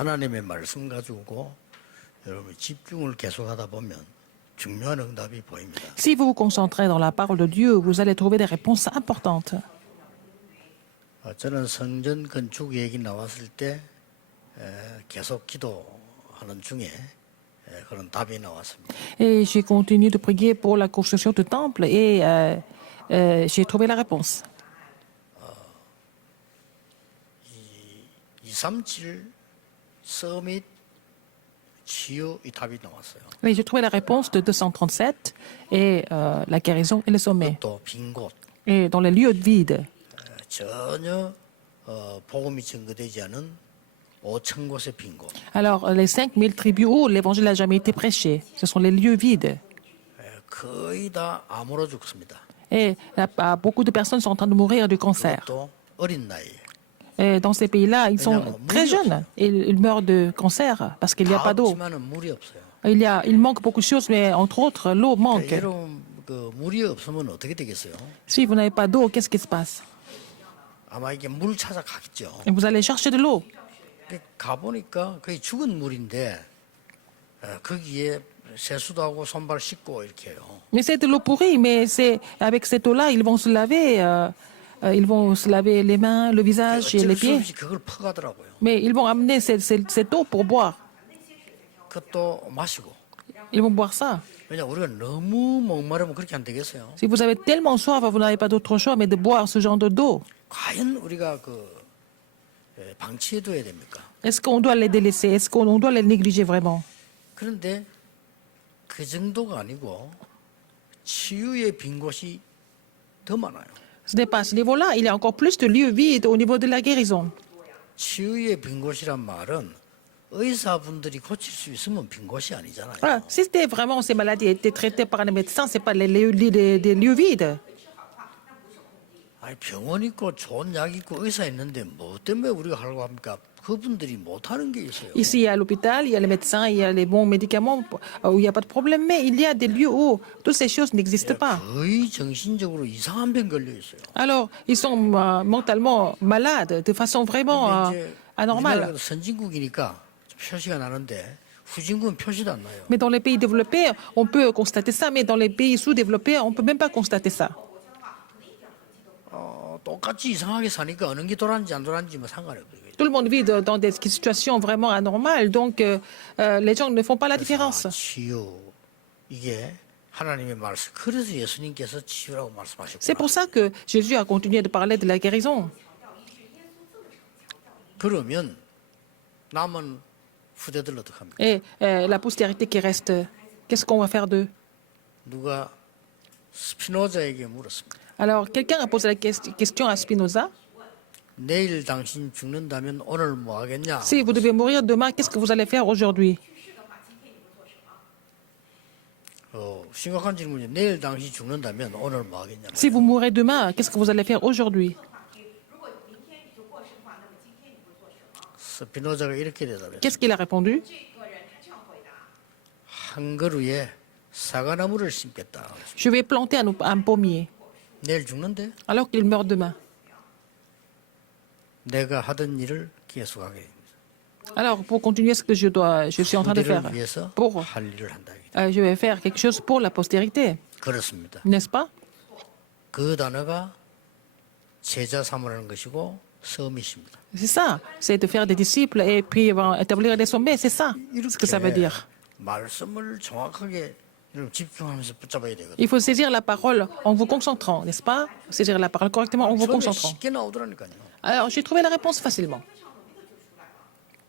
하나님의 말씀 가지고 여러분 집중을 계속하다 보면 중요한 응답이 보입니다. Si vous vous concentrez dans la parole de Dieu, vous allez trouver des réponses importantes. 저는 성전 건축 얘기 나왔을 때 계속 기도하는 중에 그런 답이 나왔습니다. Et j'ai continué de prier pour la construction du temple et j'ai trouvé la réponse. 237 서밋 치유 이 답이 나왔어요. Oui, j'ai trouvé la réponse de 237 et la guérison et le sommet. 또 빈 곳, Et dans les lieux vides. 전혀 복음이 증거되지 않은 5천 곳의 빈 곳. Alors, les 5000 tribus où l'évangile n'a jamais été prêché, ce sont les lieux vides. 거의 다 암으로 죽습니다. Et beaucoup de personnes sont en train de mourir du cancer. 또 어린 나이에. Et dans ces pays-là, ils sont très jeunes et ils meurent de cancer parce qu'il n'y a 다 pas d'eau. 없지만은 물이 없어요. Il manque beaucoup de choses, mais entre autres, l'eau manque. 여러분 그 물이 없으면 어떻게 되겠어요? Si vous n'avez pas d'eau, qu'est-ce qui se passe? 아마 이게 물 찾아가겠죠. Et vous allez chercher de l'eau. 가보니까 거의 죽은 물인데 거기에 세수도 하고 손발 씻고 이렇게 해요. Mais c'est de l'eau pourrie, mais c'est avec cette eau-là, ils vont se laver les mains, le visage et les 어쩔 수 pieds. 없이 그걸 퍼가더라고요. Mais ils vont amener cette eau pour boire. 그것도 마시고. Ils vont boire ça. 왜냐 우리가 너무 목마르면 그렇게 안 되겠어요. Si vous avez tellement soif, vous n'avez pas d'autre choix mais de boire ce genre d'eau. 과연 우리가 방치해둬야 됩니까? Est-ce qu'on doit les délaisser? Est-ce qu'on doit les négliger vraiment? 그런데 그 정도가 아니고 치유의 빈 곳이 더 많아요. Ce n'est pas à ce niveau-là. Il y a encore plus de lieux vides au niveau de la guérison. 치유의 빈 곳이란 말은 의사분들이 고칠 수 있으면 빈 곳이 아니잖아요. Voilà. Si c'était vraiment ces maladies étaient traitées par les médecins, ce n'est pas des lieux vides. 아니 병원 있고 좋은 약 있고 의사 있는데 뭐 때문에 우리가 하려고 합니까? 그분들이 못하는 게 있어요. Ici, à l'hôpital, il y a les médecins, il y a les bons médicaments où il n'y a pas de problème. Mais il y a des lieux où toutes ces choses n'existent pas. 거의 정신적으로 이상한 병 걸려 있어요. Alors, ils sont mentalement malades de façon vraiment 이제 anormale. 우리나라가 선진국이니까 표시가 나는데 후진국은 표시도 안 나요. Mais dans les pays développés, on peut constater ça. Mais dans les pays sous-développés, on ne peut même pas constater ça. 똑같이 이상하게 사니까 어느 게 돌았는지 안 돌았는지 뭐 상관이 없어요. Tout le monde vit dans des situations vraiment anormales. Donc, les gens ne font pas la différence. 치유 이게 하나님의 말씀. 그래서 예수님께서 치유라고 C'est 말씀하셨구나. pour ça que Jésus a continué de parler de la guérison. 그러면 남은 후대들 어떡합니까? Et la postérité qui reste, qu'est-ce qu'on va faire d'eux? 누가 스피노자에게 물었습니다. Alors, quelqu'un a posé la question à Spinoza. 내일 당신 죽는다면 오늘 뭐 하겠냐? Si vous devez mourir demain, qu'est-ce que vous allez faire aujourd'hui? 심각한 질문이에요. 내일 당신 죽는다면 오늘 뭐 하겠냐? Si vous mourrez demain, qu'est-ce que vous allez faire aujourd'hui? 스피노자가 이렇게 대답했어요. Qu'est-ce qu'il a répondu? 한 그루에 사과나무를 심겠다. Je vais planter un pommier, 내일 죽는데 alors qu'il meurt demain. 내가 하던 일을 계속하게 됩니다. Alors, pour continuer ce que je suis en train de faire, 후대를 위해서 pour, 할 일을 한다. je vais faire quelque chose pour la postérité, 그렇습니다. n'est-ce pas? 그 단어가 제자 삼으라는 것이고 서밋입니다. C'est ça, c'est de faire des disciples et puis établir des sommets, c'est ça ce que ça veut dire. 말씀을 정확하게 집중하면서 붙잡아야 되거든요. Il faut saisir la parole en vous concentrant, n'est-ce pas? Saisir la parole correctement en vous 처음에 concentrant. 쉽게 나오더라니까요. Alors, j'ai trouvé la réponse facilement.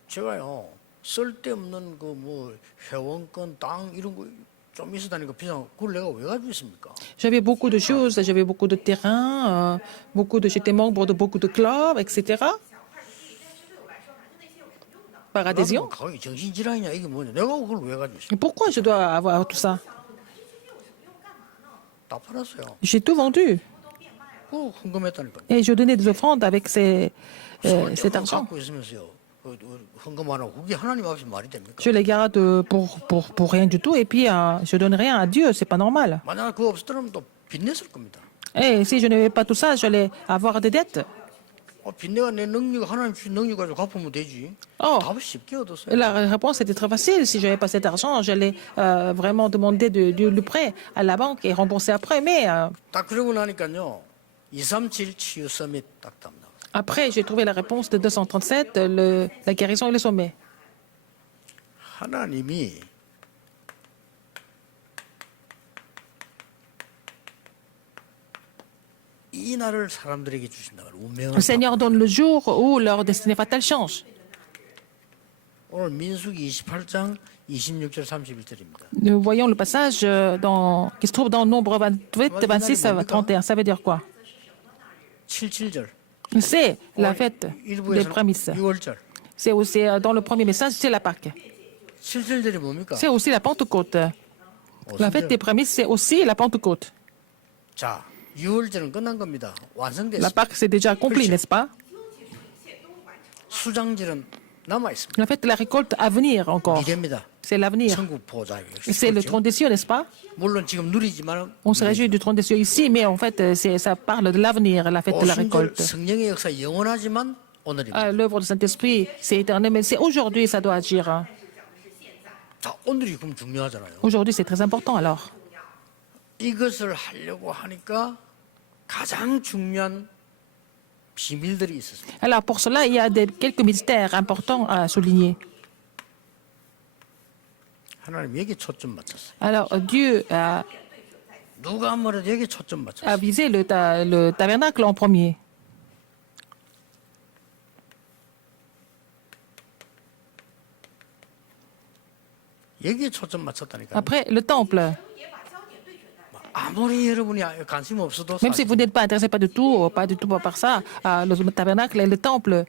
제가요 쓸데없는 그 뭐 회원권 땅 이런 거 좀 있어다니까 비싼 그걸 내가 왜 가지고 있습니까? J'avais beaucoup de choses, j'avais beaucoup de terrain, j'étais membre de beaucoup de clubs, etc. Par adhésion. 가기 정신 질환이냐 이게 뭐냐? 내가 그걸 왜 가지고 있어? Et pourquoi je dois avoir tout ça? 다 팔았어요. J'ai tout vendu 그 헌금했다니까. et je donnais des offrandes avec cet argent. 갖고 있으면서요. 헌금하라고 그게 하나님 앞에 말이 됩니까? Je les garde pour rien du tout et puis je donne rien à Dieu, c'est pas normal. 만약 그거 없었더라면 또 빚냈을 겁니다. Et si je n'avais pas tout ça, j'allais avoir des dettes. 빚내가 내 능력 하나님 주신 능력 가지고 갚으면 되지. Oh. 답을 쉽게 얻었어요. La réponse était très facile. Si je n'avais pas cet argent, j'allais vraiment demander le prêt à la banque et rembourser après. Mais 딱 그러고 나니까요. 237 치유 서밋 딱 답 나와요. après, j'ai trouvé la réponse de 237, la guérison et le sommet. 하나님이 이 날을 사람들에게 주신다. 운명을. Le Seigneur donne le jour où leur destinée fatale change. 오늘 민수기 28장 26절 31절입니다. Nous voyons le passage qui se trouve dans Nombre 28, 26 à 31. Ça veut dire quoi? 77절. C'est la fête des 1부에서는 prémices. 6월절. C'est aussi dans le premier message, c'est la Pâque. 7절절이 뭡니까? C'est aussi la Pentecôte. La fête des prémices, c'est aussi la Pentecôte. 자, 6월절은 끝난 겁니다. La 완성됐습니다. Pâque, c'est déjà accompli, n'est-ce pas? 수장절은 남아 있습니다. La fête de la récolte à venir encore. 미래입니다. C'est l'avenir. 천국 보좌예요. C'est le trône des cieux, n'est-ce pas? 물론 지금 누리지만 On se réjouit du trône des cieux ici, mais en fait, ça parle de l'avenir, la fête de la 오순절 récolte. 성령의 역사 영원하지만 오늘입니다. L'œuvre du Saint-Esprit, c'est éternel, mais c'est aujourd'hui, ça doit agir. Hein. 자, 오늘이 그럼 중요하잖아요. Aujourd'hui, c'est très important alors. 이것을 하려고 하니까 가장 중요한 비밀들이 있었습니다. Alors, pour cela, il y a quelques mystères importants à souligner. 하나님 여기 초점 맞췄어요. Alors, Dieu a 누가 뭐래도 여기 초점 맞췄어요. visé le tabernacle en premier. 여기에 초점 맞췄다니까. Après, le temple. 아무리 여러분이 관심 없어도 Même si 사실 vous n'êtes pas intéressé pas du tout par ça, le tabernacle et le temple,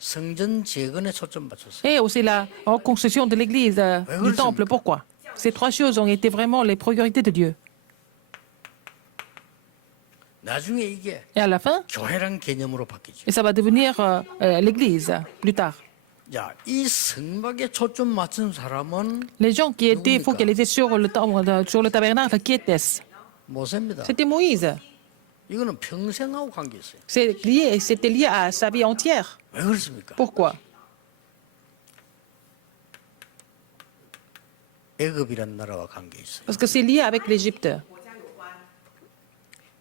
성전 재건에 초점 맞췄어요. et aussi la reconstruction de l'église, du temple. Pourquoi? Ces trois choses ont été vraiment les priorités de Dieu. 나중에 이게 Et à la fin, 교회란 개념으로 바뀌죠. et ça va devenir l'église plus tard. 자, 이 성막에 초점 맞춘 사람은 Les gens qui étaient 누굽니까? focalisés sur le tabernacle, qui étaient-ce? 모세입니다. C'était Moïse. 이거는 평생하고 관계 있어요. C'était lié à sa vie entière. 왜 그렇습니까? Pourquoi? 애굽이란 나라와 관계 있어요. Parce que c'est lié avec l'Égypte.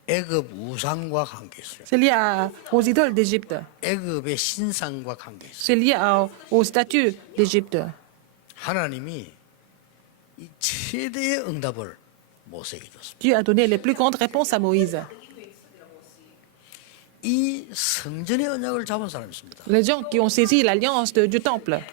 애굽 우상과 관계 있어요. C'est lié aux idoles d'Égypte. 애굽의 신상과 관계 있어요. C'est lié aux statues d'Égypte. 하나님이 이 최대의 응답을 모세에게 줬습니다. Dieu a donné les plus grandes réponses à Moïse. 이 성전의 언약을 잡은 사람이 있습니다. Les gens qui ont saisi l'alliance du temple,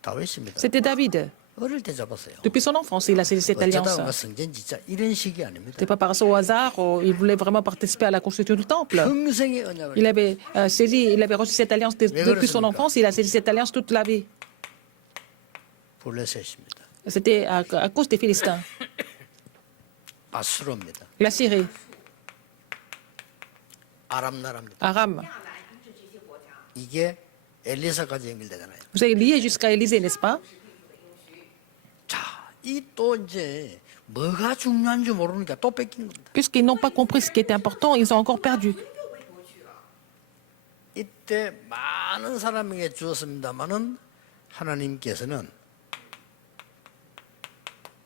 다윗입니다. c'était David. 어릴 때 잡았어요. Depuis son enfance, il a saisi cette alliance. 어쩌다가 성전 짓자 이런 식이 아닙니다. Ce n'était pas par hasard au hasard, il voulait vraiment participer à la construction du temple. 평생의 언약을 Il avait il avait reçu cette alliance depuis son enfance, il a saisi cette alliance toute la vie. 블레셋입니다. C'était à cause des Philistins. 아수르입니다. La Syrie, 아람 나라입니다. Aram. 이게 엘리사까지 연결되잖아요. Vous êtes lié jusqu'à Élysée, n'est-ce pas? 자, 이 또 이제 뭐가 중요한지 모르니까 또 뺏긴 겁니다. Puisqu'ils n'ont pas compris ce qui était important, ils ont encore perdu. 이때 많은 사람에게 주었습니다마는 하나님께서는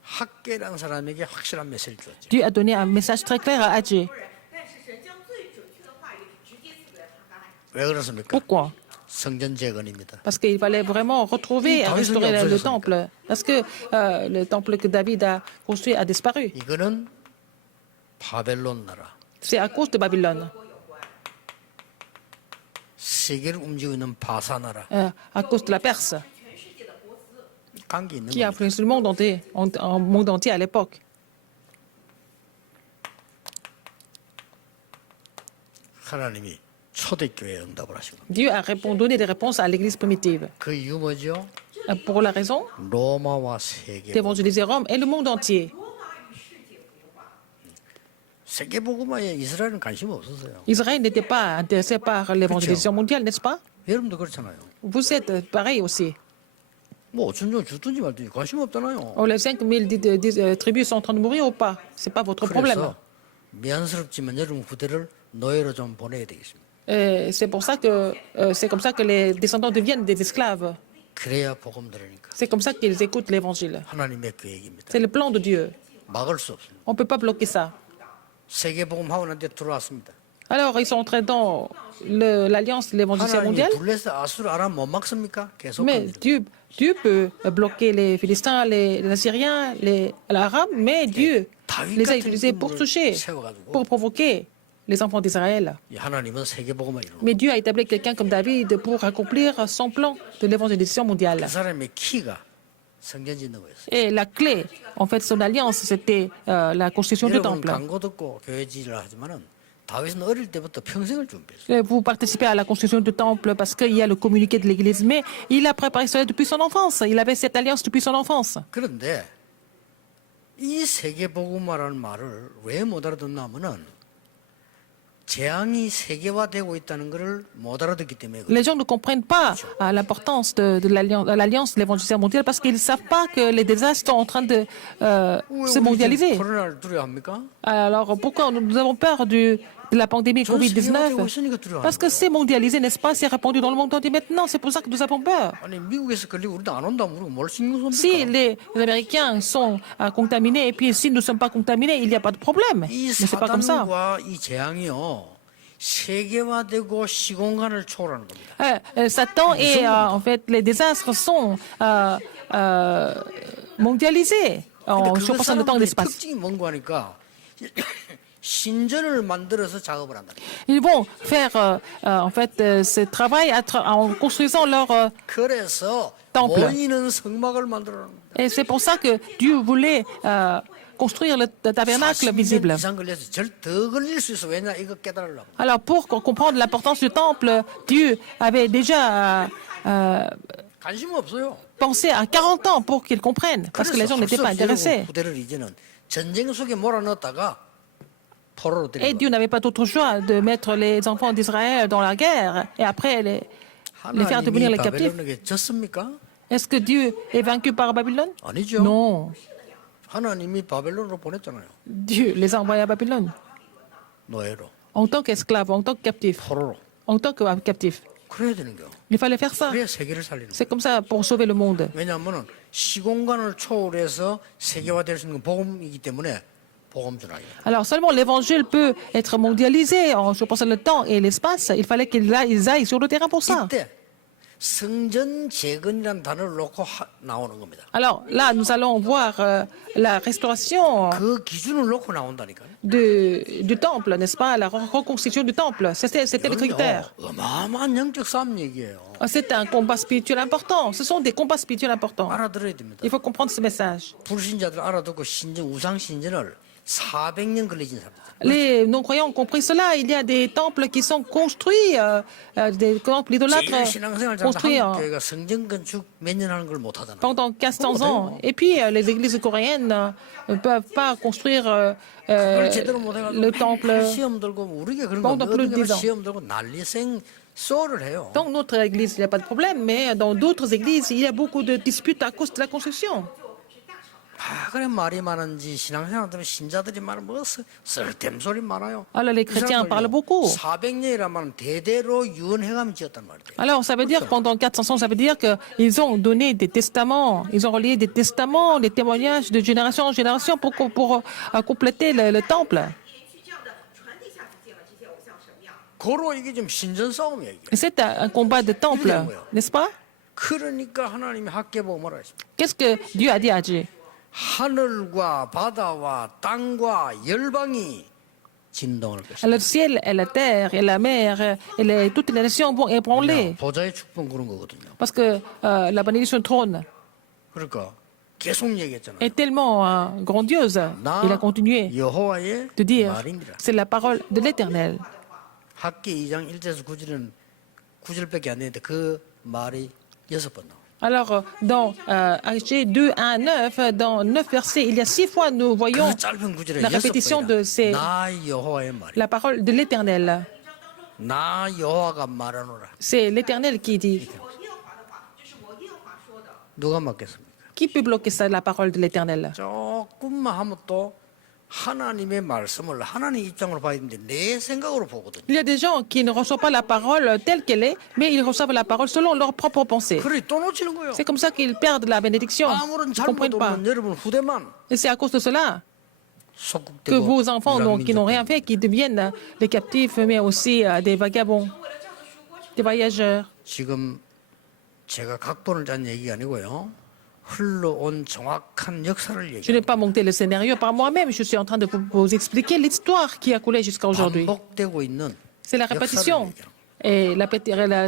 학계라는 사람에게 확실한 메시지를 줬죠. Dieu a donné un message très clair à Hadjé. 但是神将最准确的话语直接赐给了哈该。 왜 그렇습니까? Pourquoi? 성전 재건입니다. Parce qu'il fallait vraiment retrouver et restaurer le temple. Parce que le temple que David a construit a disparu. 이거는 바벨론 나라, C'est à cause de Babylone, 세계를 움직이고 있는 바사 나라 à cause de la Perse, 관계 있는 qui a 겁니다. influencé le monde entier, monde entier à l'époque. 하나님이 초대교회에 응답을 하시고 Dieu a donné des réponses à l'église primitive. 그 이유 뭐죠? Pour la raison 로마와 세계 d'évangéliser Rome et le monde entier. 세계복음화에 이스라엘은 관심 없었어요. Israël n'était pas intéressé par l'évangélisation mondiale, n'est-ce pas? 여러분도 그렇잖아요. Vous êtes pareil aussi. 뭐 어쩐지 죽든지 말든지 관심 없잖아요. Oh, les 5000 tribus sont en train de mourir ou pas? C'est pas votre problème. 그래서 미안스럽지만 여러분 후대를 노예로 좀 보내야 되겠습니다. Et c'est pour ça que c'est comme ça que les descendants deviennent des esclaves. 그래야 복음 들으니까 C'est comme ça qu'ils écoutent l'évangile. 하나님의 계획입니다. C'est le plan de Dieu. 막을 수 없습니다. On ne peut pas bloquer ça. 세계 복음 하원한테 들어왔습니다. Alors, ils sont entrés dans l'alliance de l'évangile 하나님이 mondiale. 블레스 아수르 아람 못 막습니까? 계속 Mais 건드립니다. Dieu peut bloquer les Philistins, les Assyriens, l'Arabe, mais Dieu les a utilisés pour toucher, pour provoquer les enfants d'Israël. 이 하나님은 세계 복음을 이루는 Mais Dieu a établi quelqu'un comme David pour accomplir son plan de l'évangélisation mondiale. 그 사람의 키가 성전 짓는 거였어요. Et la clé, en fait, son alliance, c'était la construction du 여러분 temple. 광고 듣고 교회 지를 하지만은 다윗은 어릴 때부터 평생을 준비했어요. Vous participez à la construction du temple parce qu'il y a le communiqué de l'Église, mais il a préparé cela depuis son enfance. Il avait cette alliance depuis son enfance. 그런데 이 세계 복음화라는 말을 왜 못 알아듣나 하면은 재앙이 세계화되고 있다는 것을 못 알아듣기 때문에 Les gens ne comprennent pas l'importance de l'alliance de l'évangélisation mondiale parce qu'ils ne savent pas que les désastres sont en train de se mondialiser. 코로나를 두려워합니까? Alors pourquoi nous avons peur de la pandémie 전 세계화되고 Covid-19? 있으니까 두려워하는 Parce que c'est mondialisé, n'est-ce pas? C'est répandu dans le monde entier maintenant. C'est pour ça que nous avons peur. 아니 미국에서 걸리고 우리도 안 온다면 우리가 뭘 신경 Si 씁니까? les Américains sont contaminés et puis si nous ne sommes pas contaminés, il n'y a pas de problème. 이 Mais c'est pas comme ça. 사단과 이 재앙이요 세계화되고 시공간을 초월하는 겁니다. Satan et en fait les désastres sont mondialisés en 근데 surpassant le temps et 사람들이 l'espace. 특징이 뭔가 하니까 신전을 만들어서 작업을 한다. Ils vont faire en fait ce travail en construisant leur 그래서 temple. 보이는 성막을 만들어놓는 겁니다. Et c'est pour ça que Dieu voulait construire le tabernacle 40년 visible. 이상 걸려서 더 걸릴 수 있어. 왜냐 이거 깨달으려고. Alors pour comprendre l'importance du temple, Dieu avait déjà 관심 없어요. pensé à 40 ans pour qu'ils comprennent, parce que les gens n'étaient pas intéressés. 부대를 이제는 전쟁 속에 몰아넣었다가 포로로 Et 들여. Dieu n'avait pas d'autre choix de mettre les enfants d'Israël dans la guerre et après les faire devenir les captifs. 바벨론에게 졌습니까? Est-ce que Dieu est vaincu par Babylone? 아니죠. Non. 하나님이 바벨론으로 보냈잖아요. Dieu les a envoyés à Babylone 노예로, en tant qu'esclaves, en tant que captifs, 포로로. en tant que captifs. 그래야 되는 거. Il fallait faire ça. 그래야 세계를 살리는 C'est 거. comme ça pour sauver le monde. 왜냐하면 시공간을 초월해서 세계화될 수 있는 건 복음이기 때문에 복음 전하기. Alors seulement l'évangile peut être mondialisé en surpassant le temps et l'espace. Il fallait qu'ils aillent sur le terrain pour ça. 이때 성전 재건이라는 단어를 놓고 나오는 겁니다. Alors là, nous allons voir la restauration 그 기준을 놓고 나온다니까요. du temple, n'est-ce pas? La reconstruction du temple. C'était le critère. 어마어마한 영적 싸움 얘기예요. C'est un combat spirituel important. Ce sont des combats spirituels importants. 알아들어야 됩니다. Il faut comprendre ce message. 불신자들 알아듣고 신전 우상 신전을 400년 걸리진 사람들. Les non-croyants ont compris cela. Il y a des temples qui sont construits, des temples idolâtres 제일 신앙생활 잘하는 construits 한국 교회가 성전 건축 몇 년 하는 걸 못 하잖아요. pendant 400 ans. Et puis, les églises coréennes ne peuvent pas construire 그걸 제대로 못 le 해가지고 temple. 시험 들고 우리가 그런 거 pendant plus de 어디가 10 ans. 시험 들고 난리생 쏘를 해요. Dans notre église, il n'y a pas de problème, mais dans d'autres églises, il y a beaucoup de disputes à cause de la construction. 아, 그래 말이 많은지 신앙생활 때문에 신자들이 말은 뭐 쓸데없는 소리 많아요. Alors, les chrétiens parlent beaucoup. 400년이라면 대대로 유언해가며 지었단 말이에요. Alors, ça veut dire, pendant 400 ans, ça veut dire qu'ils ont donné des testaments, ils ont relié des testaments, des témoignages de génération en génération pour compléter le temple. 连续这样的传递下去建了这些偶像神庙。 고로 이게 좀 신전 싸움이에요. 이게. Et c'est un combat de temple, n'est-ce pas? 그러니까 하나님이 학계복음을 하십니다. Qu'est-ce que Dieu a dit à Dieu? 하늘과 바다와 땅과 열방이 진동할 것이다. Le ciel et la terre et la mer et toutes les nations vont ébranler. 보좌의 축복 그런 거거든요. Parce que la bénédiction du trône 그러니까 계속 얘기했잖아요. est tellement grandiose. Il a continué 여호와의 de dire, 말입니다. c'est la parole de l'Éternel. 학계 2장 1절에서 9절은 9절밖에 안 되는데 그 말이 6번 나와요. Alors, dans H 2, 1, 9, dans 9 versets, il y a 6 fois nous voyons 그 짧은 구절에 la répétition de 6번이나 나 여호와의 말이 la parole de l'Éternel. 나 여호와가 말하노라. C'est l'Éternel qui dit. 我耶和华的话，这是我耶和华说的。 누가 맞겠습니까? Qui peut bloquer ça, la parole de l'Éternel? 조금만 하면 또 하나님의 말씀을 하나님 입장으로 봐야 되는데 내 생각으로 보거든요. Il y a des gens qui ne reçoivent pas la parole telle qu'elle est, mais ils reçoivent la parole selon leur propre pensée. 그래 또 놓치는 거예요. C'est comme ça qu'ils perdent la bénédiction. 아무런 Ils ne 잘못 comprennent pas. 없는 여러분 후대만 Et c'est à cause de cela que 속국되고 vos enfants qui n'ont rien 유랑민족 fait, qui deviennent des captifs, mais aussi des vagabonds, des voyageurs. 지금 제가 각본을 짠 얘기가 아니고요. 흘러온 정확한 역사를 Je 얘기해요. n'ai pas monté le scénario par moi-même, je suis en train de vous expliquer l'histoire qui a coulé jusqu'à aujourd'hui. 반복되고 있는 C'est la 역사를 répétition. 얘기해요. Et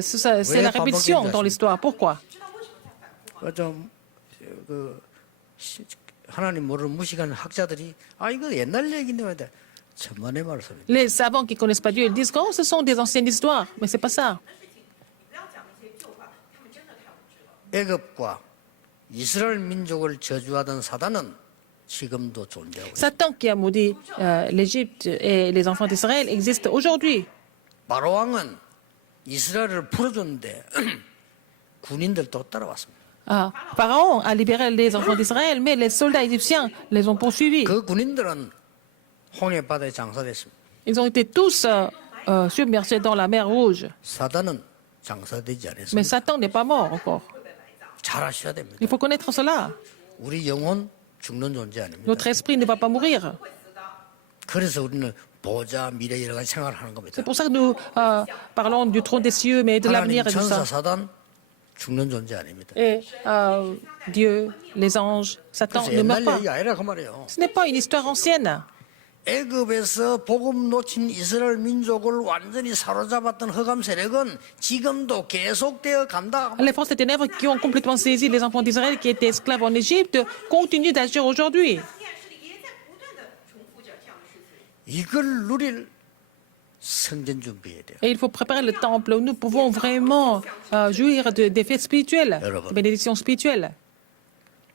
c'est la répétition dans l'histoire. Pourquoi? 하나님 모르는 무식한 학자들이 이거 옛날 얘기인데 왜 돼? 천만의 말씀입니다. Les savants qui ne connaissent pas Dieu, ils disent que ce sont des anciennes histoires. Mais c'est pas ça. 不要讲那些旧话，他们真的太无知了。 애굽과 이스라엘 민족을 저주하던 사단은 지금도 존재하고 있습니다. Satan qui a maudit l'Égypte et les enfants d'Israël existe aujourd'hui. 바로 왕은 이스라엘을 풀어줬는데 군인들 또 따라왔습니다. Pharaon a libéré les enfants d'Israël, mais les soldats égyptiens les ont poursuivis. 그 군인들은 홍해 바다에 장사됐습니다. Ils ont été tous submergés dans la mer Rouge. 사단은 장사되지 Mais 않았습니다. Satan n'est pas mort encore. 잘 아셔야 됩니다. Il faut connaître cela. 우리 영혼 죽는 존재 아닙니다. Notre esprit ne va pas mourir. 그래서 우리는 보좌, 미래 여러 가지 생각을 하는 겁니다. C'est pour ça que nous parlons du trône des cieux, mais de 하나님, l'avenir et de 천사, ça. 사단 죽는 존재 아닙니다. Et Dieu, les anges, Satan 그래서 ne meurt 옛날 pas. 얘기가 아니라 그 말이에요. Ce n'est pas une histoire ancienne. 애굽에서 복음 놓친 이스라엘 민족을 완전히 사로잡았던 흑암 세력은 지금도 계속되어 간다. Les forces des ténèbres qui ont complètement saisi les enfants d'Israël qui étaient esclaves en Égypte continuent d'agir aujourd'hui. 实验室里也在不断的重复着这样的事情。 이걸 누릴 성전 준비해야 돼요. Et il faut préparer le temple où nous pouvons vraiment jouir des fêtes spirituelles, 여러분. des bénédictions spirituelles.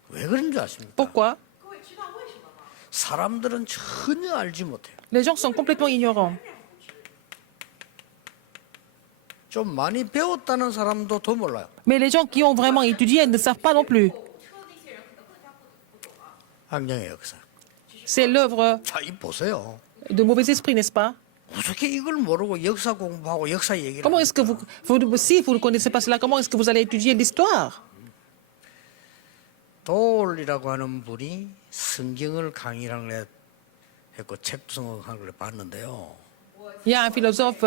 왜 그런 줄 아십니까? Pourquoi? 各位知道为什么吗？ 사람들은 전혀 알지 못해요. Les gens sont complètement ignorants. 좀 많이 배웠다는 사람도 더 몰라요. Mais les gens qui ont vraiment étudié ne savent pas non plus. 车那些人可能更加不懂啊。 악령의 역사. C'est l'œuvre 자, 이 보세요. de mauvais esprits, n'est-ce pas? 어떻게 이걸 모르고 역사 공부하고 역사 얘기를 Comment est-ce que 합니까? si vous ne connaissez pas cela, comment est-ce que vous allez étudier l'histoire? 도올이라고 하는 분이 성경을 강의를 했고 책 구성을 봤는데요. Il y a un philosophe,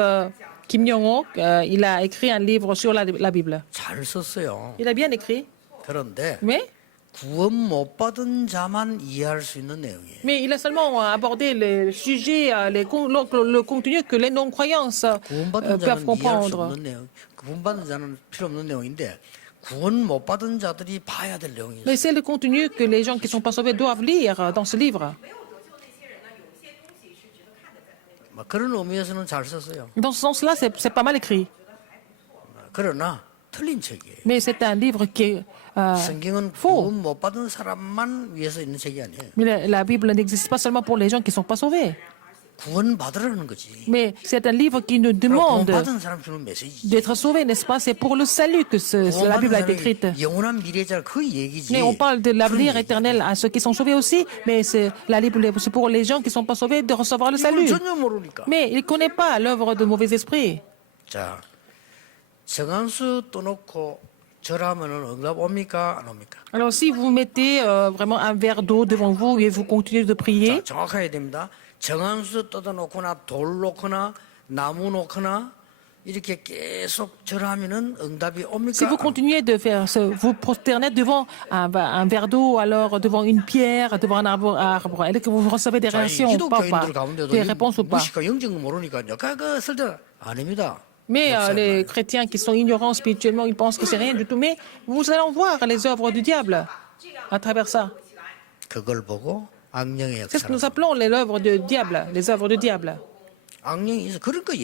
Kim Jong-ok, il a écrit un livre sur la Bible. 잘 썼어요. Il a bien écrit, 그런데 mais 구원 못 받은 자만 이해할 수 있는 내용이에요. il a seulement abordé les sujets, le contenu que les non-croyants 구원받은 peuvent 자는 이해할 수 comprendre. 없는 내용. 구원받은 자는 필요 없는 내용인데 구원 못 받은 자들이 봐야 될 내용이에요. Mais c'est le contenu que les gens qui ne sont pas sauvés doivent lire dans ce livre. 没有得救那些人呢，有一些东西是值得看的，在他那本。 막 그런 의미에서는 잘 썼어요. Dans ce sens-là, c'est pas mal écrit. 그러나 틀린 책이에요. Mais c'est un livre qui est 성경은 faux. 구원 못 받은 사람만 위해서 있는 책이 아니에요. Mais la Bible n'existe pas seulement pour les gens qui ne sont pas sauvés. 구원 받으라는 거지. Mais c'est un livre qui nous 구원 demande 받은 사람 주는 메시지. d'être sauvés, n'est-ce pas? C'est pour le salut que la Bible a été écrite. 영원한 미래자 그 얘기지. Mais on parle de l'avenir 그런 éternel à ceux qui sont sauvés aussi, mais la Bible c'est pour les gens qui ne sont pas sauvés de recevoir le 얘기. salut. 이걸 전혀 모르니까. Mais il ne connaît pas l'œuvre de mauvais esprits. 자, 정한수 떠놓고 절하면은 응답 옵니까 안 옵니까? Alors si vous mettez vraiment un verre d'eau devant vous et vous continuez de prier, 자, 정확해야 됩니다. 정한수 뜯어놓거나 돌 놓거나 나무 놓거나 이렇게 계속 절하면은 응답이 옵니까? si vous continuez de faire vous prosterner devant un verre d'eau, alors devant une pierre, devant un arbre, est-ce que vous recevez des 자, 이 réactions ou pas, 기독교인들 가운데도 des réponses ou pas? 무식과 영적인 모르니까요. 그 쓸데 아닙니다. Mais les chrétiens qui sont ignorants spirituellement, ils pensent que c'est rien du tout. Mais vous allez voir les œuvres du diable à travers ça. 그걸 보고 악령의 C'est ce que 역사를. nous appelons les œuvres du diable, les œuvres du diable. 악령이 있어. 그러니까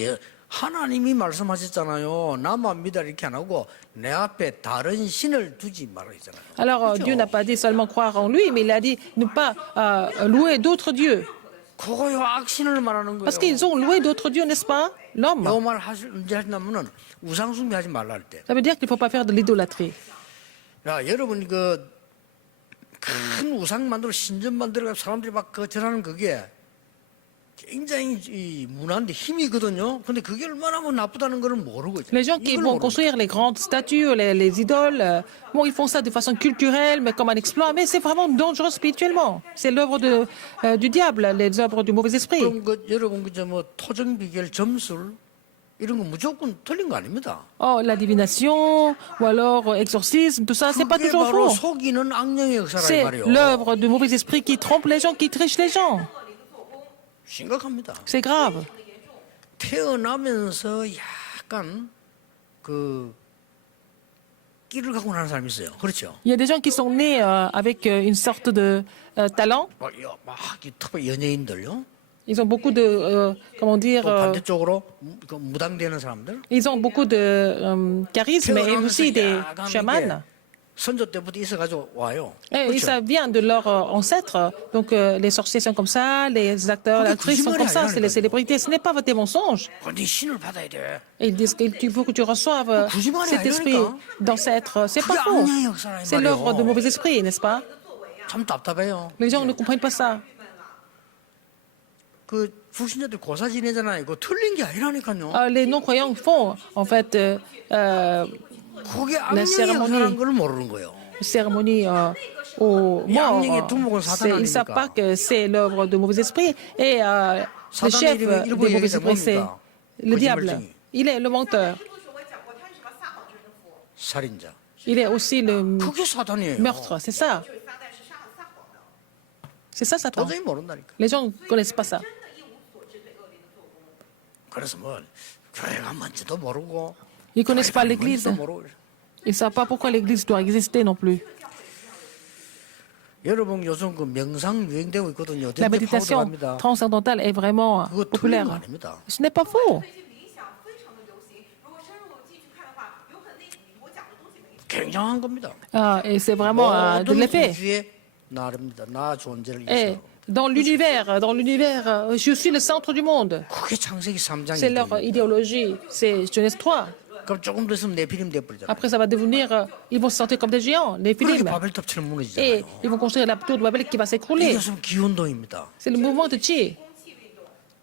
하나님이 말씀하셨잖아요. 나만 믿어 이렇게 안 하고 내 앞에 다른 신을 두지 말아 있잖아요. Alors Dieu n'a pas dit seulement croire en lui, mais il a dit ne pas louer d'autres dieux. 그거요 악신을 말하는 거예요. Parce qu'ils ont loué d'autres dieux, n'est-ce pas? L'homme. 요말 언제 하냐면은 우상 숭배하지 말라 할 때. Ça veut dire qu'il ne faut pas faire de l'idolâtrie. 야, 여러분 큰 우상 만들어 신전 만들어 사람들이 막 거절하는 그게 굉장히 이 문화인데 힘이거든요. 근데 그게 얼마나 뭐 나쁘다는 걸 모르고 있어요. Les gens qui 이걸 vont 모르고 construire les grandes statues, les idoles, bon, ils font ça de façon culturelle, mais comme un exploit, mais c'est vraiment dangereux spirituellement. C'est l'œuvre du diable, les œuvres du mauvais esprit. 그럼 여러분 그저 뭐 토정 비결 점술 이런 거 무조건 틀린 거 아닙니다. Oh, la divination, ou alors exorcisme, tout ça, c'est pas 그게 toujours 바로 faux. 속이는 악령의 역사란 C'est 말이에요. l'œuvre du mauvais esprit qui trompe les gens, qui triche les gens. 심각합니다. C'est grave. 태어나면서 약간 그 끼를 갖고 나는 사람이 있어요. 그렇죠? Il y a des gens qui sont nés avec une sorte de talent. 막 특히 연예인들요. Ils ont beaucoup de, comment dire, 또 반대쪽으로 그 무당되는 사람들. ils ont beaucoup de charisme et aussi des 약간 chamans. 이게 선조 때부터 있어가지고 와요. Et ça vient de leurs ancêtres. Donc les sorciers sont comme ça, les acteurs, les actrices sont comme ça, c'est les célébrités. Ce n'est pas des mensonges. 네 신을 받아야 돼. Et ils disent qu'il faut que tu reçoives cet esprit d'ancêtre. C'est pas faux. C'est l'œuvre de mauvais esprits, n'est-ce pas? 참 답답해요. Les gens ne comprennent pas ça. 그 불신자들 고사 지내잖아요. 이거 틀린 게 아니라니까요. Les non-croyants font, en fait, 그게 la 악령의 cérémonie. 역사라는 걸 모르는 거예요. cérémonie aux morts. Ils ne savent pas que c'est l'œuvre de mauvais esprits. Et le chef des mauvais esprits, c'est le diable. Il est le menteur. 基督徒我讲过，他是什么撒谎之人的父， 살인자. Il est aussi le 그게 사단이에요. meurtre. C'est ça. 就是撒旦是撒谎的， C'est ça, Satan. 도저히 모른다니까. Les gens ne connaissent pas ça. 真的一无所知对恶灵的做工。 그래서 뭐 교회가 뭔지도 모르고 Ils ne connaissent pas 교회가 l'Église. 뭔지도 모르고. Ils ne savent pas pourquoi l'Église doit exister non plus. 여러분 요즘 그 명상 유행되고 있거든요. La 대대 méditation 파우더갑니다. transcendantale est vraiment 그거 틀린 거 populaire. 아닙니다. Ce n'est pas faux. 最近冥想非常的流行，如果深入进去看的话，有可能那里头讲的东西没错。 굉장한 겁니다. Et c'est vraiment de 모든 l'effet. 우주의 나랍니다. 나 존재를 Et 있어. dans l'univers, je suis le centre du monde. 그게 창세기 3장이에요. C'est leur idéologie. C'est Genèse 3. 그럼 조금 더 있으면 네피림 돼버리잖아요. Après, ça va devenir, ils vont se sentir comme des géants, les 그렇게 Philippes. 바벨탑처럼 Et 무너지잖아요. ils vont construire la tour de Babel qui va s'écrouler. 이것은 기운동입니다. C'est le mouvement de Chi.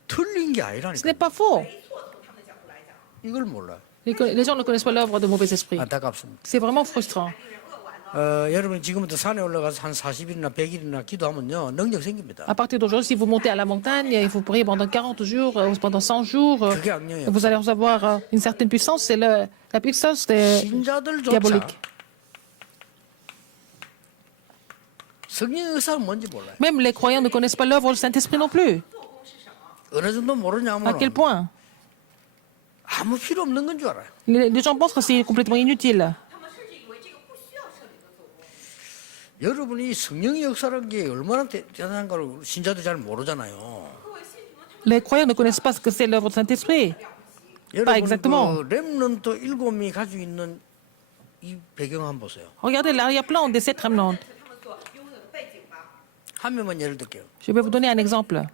틀린 게 Ce 아니라니까. n'est pas faux. 错从他们的角度来讲， 이걸 몰라요. Les gens ne connaissent pas l'œuvre de mauvais esprits. 안타깝습니다. C'est vraiment frustrant. 令人扼腕呢。 여러분 지금부터 산에 올라가서 한 40일이나 100일이나 기도하면요 능력 생깁니다. À partir d'aujourd'hui, si vous montez à la montagne et vous priez pendant 40 jours, pendant 100 jours, 그게 악령이에요. vous allez recevoir une certaine puissance. C'est la puissance 신자들조차 diabolique. 성령의 의사가 뭔지 몰라요. Même les croyants ne connaissent pas l'œuvre du Saint-Esprit non plus. 做工是什么？ 어느 정도 À 모르냐면 quel point 아무 필요 없는 건 줄 알아요. les gens pensent que c'est complètement inutile. 他们甚至以为这个不需要圣灵的做工。 여러분이 성령의 역사라는 게 얼마나 대단한 걸 신자들 잘 모르잖아요. 各位信徒们，他们 Les croyants ne connaissent pas ce que c'est l'œuvre du Saint-Esprit. 여러분 exactement. 그 렘넌트 7명이 가지고 있는 이 배경 한번 보세요. Regardez l'arrière-plan des 7 remnants. 他们所拥有的背景吧。 한 명만 예를 들게요. Je vais vous donner un exemple.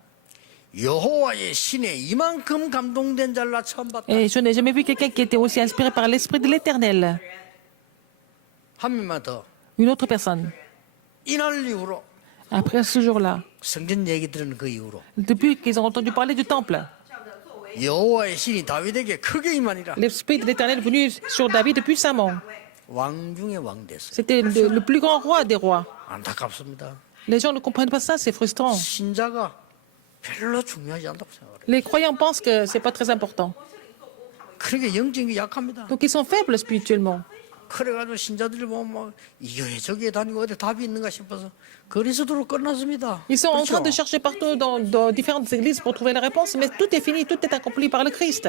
여호와의 신에 이만큼 감동된 자를 나 처음 봤다. Et je n'ai jamais vu quelqu'un qui était aussi inspiré par l'Esprit de l'Éternel. 한 명만 더. Une autre personne. 이날 이후로 Après ce jour-là, 성전 얘기 들은 그 이후로 depuis qu'ils ont entendu parler du temple, 여호와의 신이 다윗에게 크게 임하니라. l'Esprit de l'Éternel est venu sur David puissamment. 왕 중에 왕 됐어요. C'était le plus grand roi des rois. 안타깝습니다. Les gens ne comprennent pas ça, c'est frustrant. 신자가 별로 중요하지 않다고 생각해요. Les croyants pensent que c'est pas très important. 그러니까 영적인 게 약합니다. Donc ils sont faibles spirituellement. 그래가지고 신자들이 보면 막 이 교회 저 교회 다니고 어디 답이 있는가 싶어서 그리스도로 끝났습니다. Ils sont en 그렇죠? train de chercher partout dans différentes églises pour trouver la réponse, mais tout est fini, tout est accompli par le Christ.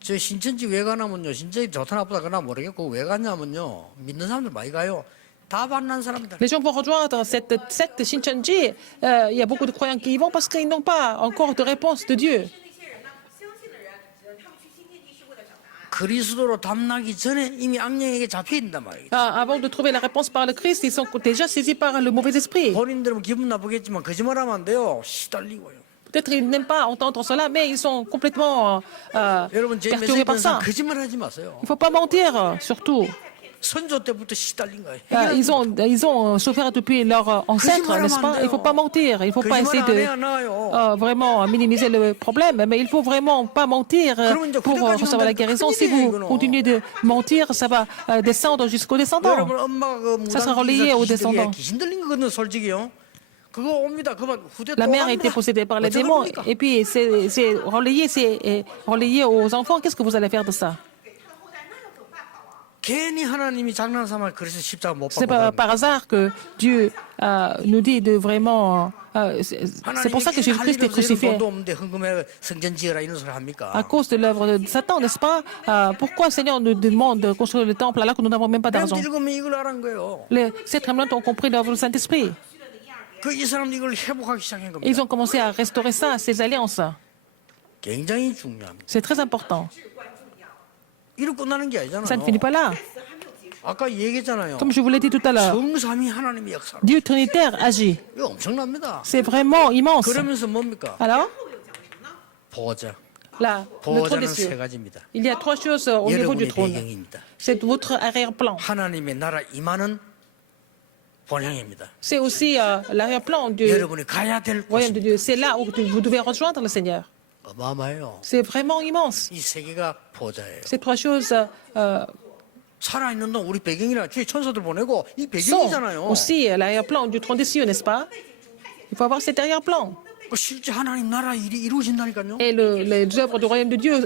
저 신천지 왜 가냐면요. 신천지 좋다 나쁘다 그나 모르겠고 왜 가냐면요. 믿는 사람들 많이 가요. 답 안 난 사람들. Les gens vont rejoindre cette secte Shincheonji. Il y a beaucoup de croyants qui y vont parce qu'ils n'ont pas encore de réponse de Dieu. 是那些人呢，相信的人，他们去新天地是为了找答案。 그리스도로 답나기 전에 이미 악령에게 잡혀 있단 말이에요. Avant de trouver la réponse par le Christ, ils sont déjà saisis par le mauvais esprit. 본인들은 기분 나쁘겠지만 거짓말하면 안 돼요. 시달리고요. Peut-être ils n'aiment pas entendre cela, mais ils sont complètement 여러분 제 perturbés par 메시지에서 ça. 거짓말하지 마세요. Il ne faut pas mentir, surtout. 선조 때부터 시달린 거예요. Ils ont souffert depuis leur ancêtre, n'est-ce pas? Il ne faut pas mentir, il ne faut pas essayer de vraiment minimiser le problème, mais il ne faut vraiment pas mentir pour recevoir la guérison. Si vous continuez de mentir, ça va descendre jusqu'aux descendants. 여러분 엄마가 그 Ça sera relayé aux descendants. 귀신 들린 거거든 솔직히요. 그거 옵니다. 그만 후대 또 La mère a 옵니다. été possédée par les 어쩔 démons, 겁니까? et puis c'est relayé aux enfants. Qu'est-ce que vous allez faire de ça? 给他的后代，那要怎么办好啊？ 괜히 하나님이 장난삼아 그래서 십자가 못 Ce n'est 박고 pas 그러는 par 거예요. hasard que Dieu nous dit de vraiment. C'est pour ça que Jésus-Christ est crucifié. 돈도 없는데 헌금해 성전 지어라 이런 소리 À 합니까? cause de l'œuvre de Satan, n'est-ce pas? Pourquoi le Seigneur nous demande de construire le temple alors que nous n'avons même pas d'argent? 읽으면 이걸 알은 거예요. Ces tremblants ont compris l'œuvre du Saint-Esprit. 그 이 사람들이 이걸 회복하기 시작한 겁니다. Ils ont commencé à restaurer ça, ces alliances. 굉장히 중요합니다. C'est très important. 이로 끝나는 게 Ça ne finit 아니잖아요. pas là. 아까 얘기했잖아요. Comme je vous l'ai dit tout à l'heure, 성삼위 하나님의 역사. Dieu Trinitaire agit. 이거 엄청납니다. C'est vraiment immense. 그러면서 뭡니까? Alors, 보호자. là, le trône des 보호자는 세 cieux. 가지입니다. Il y a trois choses au niveau du 여러분의 trône. 배경입니다. C'est votre arrière-plan. 하나님의 나라 임하는 본향입니다. C'est aussi l'arrière-plan du 여러분이 가야 될 royaume de 곳입니다. Dieu. C'est là où vous devez rejoindre le Seigneur. 어마어마해요. C'est vraiment immense. 이 세 개가 보호자예요. Ces trois choses 살아있는 동안 우리 배경이라 주의 천사들 보내고 이 sont 배경이잖아요. aussi l'arrière-plan du trône des cieux, n'est-ce pas? Il faut avoir cet arrière-plan. 그 실제 하나님 나라 일이 이루어진다니까요. Et les œuvres du royaume de Dieu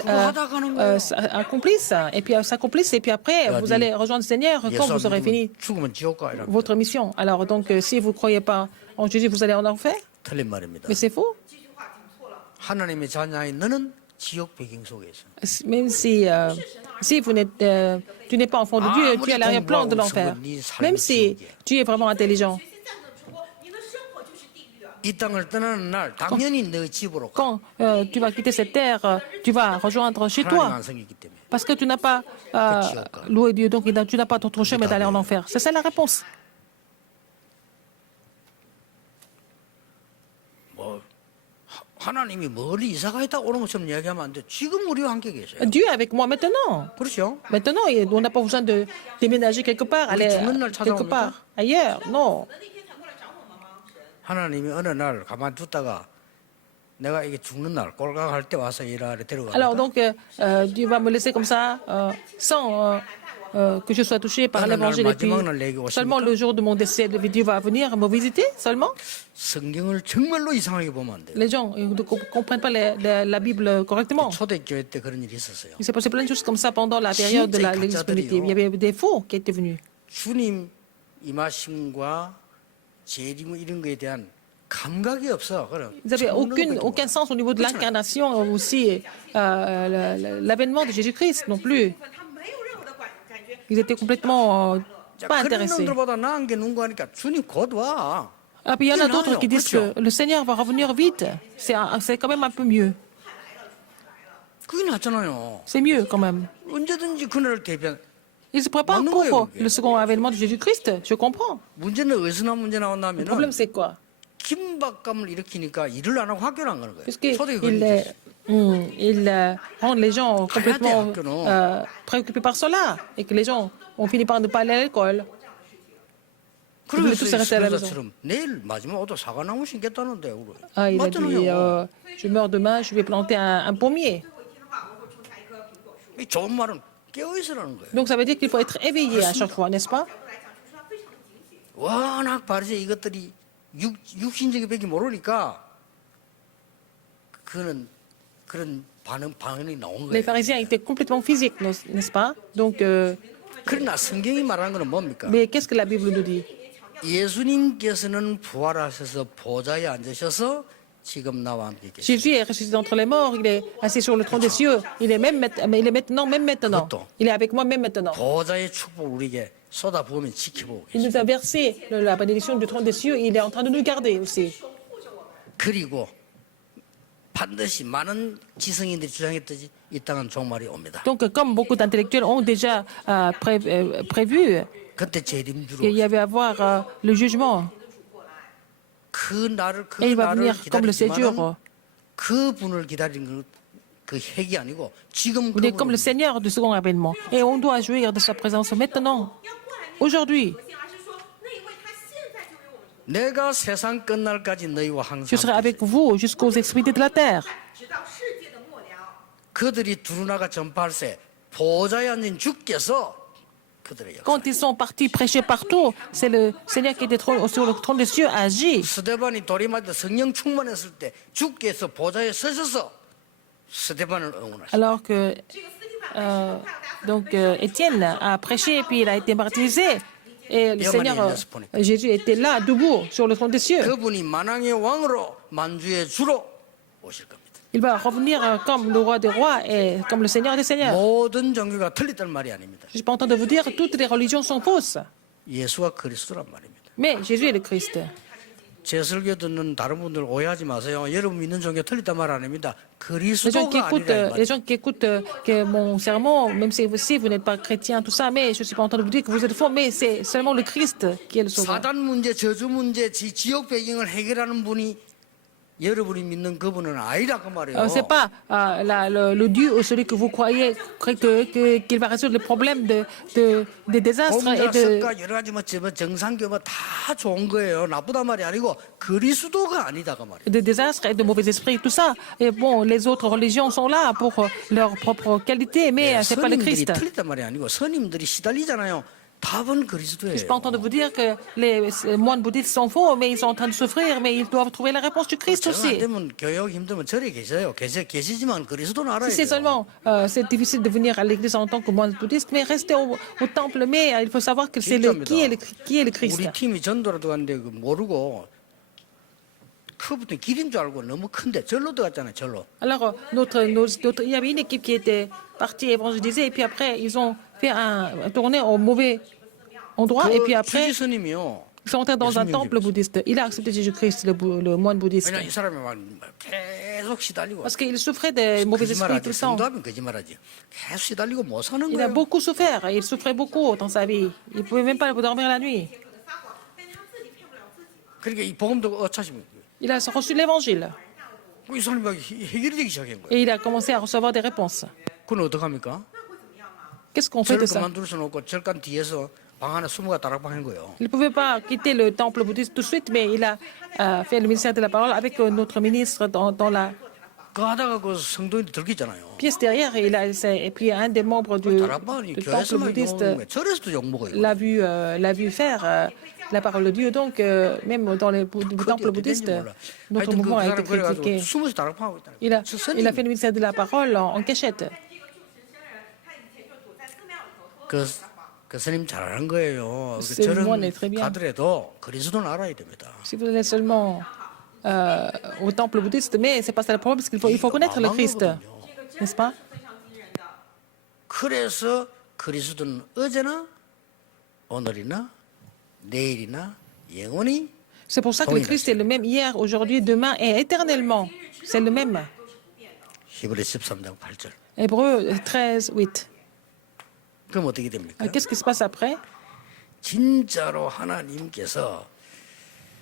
accomplissent. Et puis s'accomplissent. Et puis après, vous allez rejoindre le Seigneur quand vous aurez fini 죽으면 지옥 가 이랍니다. votre mission. Alors donc, si vous ne croyez pas en Jésus, vous allez en enfer. 틀린 말입니다. Mais c'est faux. 하나님의 자녀인 너는 지옥 배경 속에 있어. Même si tu n'es pas enfant de Dieu, tu es à l'arrière-plan de l'enfer. Même si tu es vraiment intelligent. 现在的说，你的生活就是地狱啊！ 이 땅을 떠나는 날 당연히 너 집으로 가. Quand tu vas quitter cette terre, tu vas rejoindre chez 하나님 toi. 안 생기기 때문에. Parce que tu n'as pas loué Dieu, donc tu n'as pas d'autre chemin d'aller en enfer. C'est ça la réponse. 뭐 하나님이 멀리 이사가 있다 오는 것처럼 이야기하면 안 돼. 지금 우리와 함께 계셔요. Dieu est avec moi maintenant. 그렇죠? Maintenant, on n'a pas besoin de déménager quelque part, aller quelque part ailleurs. Non. 那天才过来找我们吗？神 하나님이 어느 날 가만 뒀다가 내가 이게 죽는 날 꼴각할 때 와서 이라를 데려가. Alors donc, Dieu va me laisser comme ça, sans que je sois touché par l'évangile. Et puis, seulement le jour de mon décès, Dieu va venir me visiter seulement. 성경을 정말로 이상하게 보면 안 돼요. Les gens ne comprennent pas la Bible correctement. 초대교회 때 그런 일이 있었어요. Il s'est passé plein de choses comme ça pendant la période de l'Église primitive. Il y avait des faux qui étaient venus. 주님 임하심과 재림 이런 거에 대한 감각이 없어. 그럼 Ils n'avaient aucun sens au niveau de l'incarnation, aussi l'avènement de Jésus-Christ non plus. 他没有任何的感觉。 Ils étaient complètement pas 그런 intéressés. 놈들보다 나은 게 누군가 하니까 주님 곧 와. Ah, puis il y en a d'autres qui disent que le Seigneur va revenir vite. C'est quand même un peu mieux. 그게 낫잖아요. C'est mieux quand même. 언제든지 그날을 대변. Ils se préparent pour le second avènement de Jésus-Christ. Je comprends. 문제는 어디서 문제 Le 나왔냐면은 problème, c'est quoi? 긴박감을 일으키니까 일을 안 하고 학교를 안 가는 거예요. Puisqu'ils 초대교회 rendent les gens complètement préoccupés par cela et que les gens ont fini par ne pas aller à l'école. Ils voulaient tous rester à la maison. 수배자처럼 내일 마지막 오도 사과나무 심겠다는데 우리. Ah, il a dit, 맞잖아요. je meurs demain, je vais planter un pommier. 最后一天的话，我会种下一棵苹果树。 이 좋은 말은 깨어 있으라는 거예요. Donc ça veut dire qu'il faut être éveillé à chaque fois, n'est-ce pas? 来讲，就是说他非常的警醒。 워낙 바리새 이것들이 육신적인 밖에 모르니까 그런 반응이 나온 Les 거예요. pharisiens étaient complètement physiques, n'est-ce pas? Donc, 그러나 성경이 말하는 것은 뭡니까? mais qu'est-ce que la Bible nous dit? 예수님께서는 부활하셔서 보좌에 앉으셔서 지금 나와 함께 계십니다. Jésus est ressuscité entre les morts, il est assis sur le trône des cieux, il est maintenant, même maintenant. Il est avec moi même maintenant. 보좌의 축복을 우리에게 쏟아부으면 지켜보고 Il 계십니다. nous a versé la bénédiction du trône des cieux, il est en train de nous garder aussi. 그리고 반드시 많은 지성인들이 주장했듯이 이 땅은 종말이 옵니다. Donc, comme beaucoup d'intellectuels ont déjà prévu 그때 재림주로 qu'il y avait à avoir le jugement, 그 날을 et il va venir comme le 기다리지만 séjour. 그 분을 기다리는 건 그 핵이 아니고 지금 Vous êtes comme le 그분은 Seigneur du second avènement. Et on doit jouir de sa présence maintenant, 要过来那个 aujourd'hui. 核心，而是说那一位他现在就为我们同 내가 세상 끝날까지 너희와 Je serai 항상 avec vous jusqu'aux extrémités de la terre. 直到世界的末了。 그들이 두루나가 전파할세 보좌에 앉은 주께서 그들의 역사. Quand ils sont partis prêcher partout, c'est le Seigneur qui était sur le trône des cieux agit. 스데반이 돌이맞아 성령 충만했을 때 주께서 보좌에 서셔서 스데반을 응원하셨어요. Alors que 这个斯蒂凡本身他有大 donc Étienne a prêché et puis il a été baptisé. Et le Seigneur Jésus était là, debout, sur le trône des cieux. 그분이 만왕의 왕으로 만주의 주로 오실 겁니다. Il va revenir comme le roi des rois et comme le Seigneur des seigneurs. 모든 종교가 틀렸다는 말이 아닙니다. Je suis pas en train de vous dire que toutes les religions sont fausses. 예수가 그리스도란 말입니다. Mais Jésus est le Christ. 제 설교 듣는 다른 분들 오해하지 마세요. 여러분 믿는 종교 틀렸단 말 아닙니다. Les gens qui 그리스도가 écoutent, 아니라 이 les 말이에요. gens qui écoutent que mon sermon, même si vous n'êtes pas chrétien, tout ça, mais je suis pas en train de vous dire que vous êtes faux, mais c'est seulement le Christ qui est le sauveur. 사단 문제, 저주 문제, 지옥 배경을 해결하는 분이 여러분이 믿는 그분은 아니라 그 말이에요. C'est pas le Dieu ou celui que vous croyez qu'il va résoudre les problèmes des désastres et de. 공작석과 여러 가지 뭐 정상교 다 좋은 거예요. 나쁘다 말이 아니고 그리스도가 아니다 그 말이에요. Des désastres et de mauvais esprits, tout ça. Et bon, les autres religions sont là pour leur propre qualité, mais c'est pas le 스님들이 Christ. 틀렸단 말이 아니고 스님들이 시달리잖아요. 답은 Je suis 그리스도예요. pas en train de vous dire que les moines bouddhistes sont faux, mais ils sont en train de souffrir, mais ils doivent trouver la réponse du Christ 제가 안 aussi. 되면 교육 힘들면 절에 계세요. 계시지만 그리스도는 알아야 Si c'est 돼요. seulement, c'est difficile de venir à l'église en tant que moine bouddhiste, mais restez au temple, mais il faut savoir que c'est qui est le Christ. 우리 팀이 전도라도 갔는데 그 모르고 그부터 길인 줄 알고 너무 큰데 절로 들어갔잖아요. 절로. Alors, il y avait une équipe qui était partie évangéliser, et puis après, ils ont fait un tourné au mauvais endroit, et puis 그 après, 주지 스님이요. ils sont entrés dans un temple bouddhiste. Il a accepté Jésus-Christ, le moine bouddhiste. 왜냐 이 사람이 막 계속 시달리고. Parce qu'il souffrait des mauvais esprits tout 거짓말하지. le temps. 성도하면 거짓말하지. 계속 시달리고 못 사는 Il a 거예요. beaucoup souffert, il souffrait beaucoup dans sa vie. Il ne pouvait même pas dormir la nuit. 可能撒谎，但他自己骗不了自己嘛。 그러니까 이 복음도 어차시면 Il a reçu l'évangile, 이 사람이 막 해결이 되기 시작한 거예요. et il a commencé à recevoir des réponses. 그건 어떡합니까? 那会怎么样嘛？ Qu'est-ce qu'on fait 절을 de ça? 그만둘 수는 없고 절간 뒤에서 방 안에 숨어가 다락방 한 거예요. Il ne pouvait pas quitter le temple bouddhiste tout de suite, mais il a fait le ministère de la parole avec notre ministre dans la 그 하다가 그 성도인들 들켰잖아요. pièce derrière. Et puis un des membres du 다락방이 temple 교회에서만 bouddhiste 욕먹는 거예요. 절에서도 욕먹어요. l'a vu faire la parole de Dieu. Donc, même dans les temples bouddhistes, notre 하여튼 그 mouvement a été 사람 그래가지고 critiqué. 숨어서 다락방 하고 있다는 Il a, 거예요. il a fait le ministère de la parole en cachette. 这个住持僧人，他以前就躲在寺庙里头偷 그, 撒谎。 그 스님 잘하는 거예요. 그 C'est 절은 moi, est très bien. 가더라도 그리스도는 알아야 됩니다. Si vous allez seulement au temple bouddhiste, mais c'est pas ça le problème, parce qu'il faut connaître le Christ, n'est-ce pas? 非常惊人的。 그래서 그리스도는 어제나 오늘이나 내일이나 영원히 C'est pour ça que le Christ est le même hier, aujourd'hui, demain et éternellement. C'est le même. 히브리 13장 8절. Hébreu 13, 8. 그럼 어떻게 됩니까? Qu'est-ce qui se passe après? 진짜로 하나님께서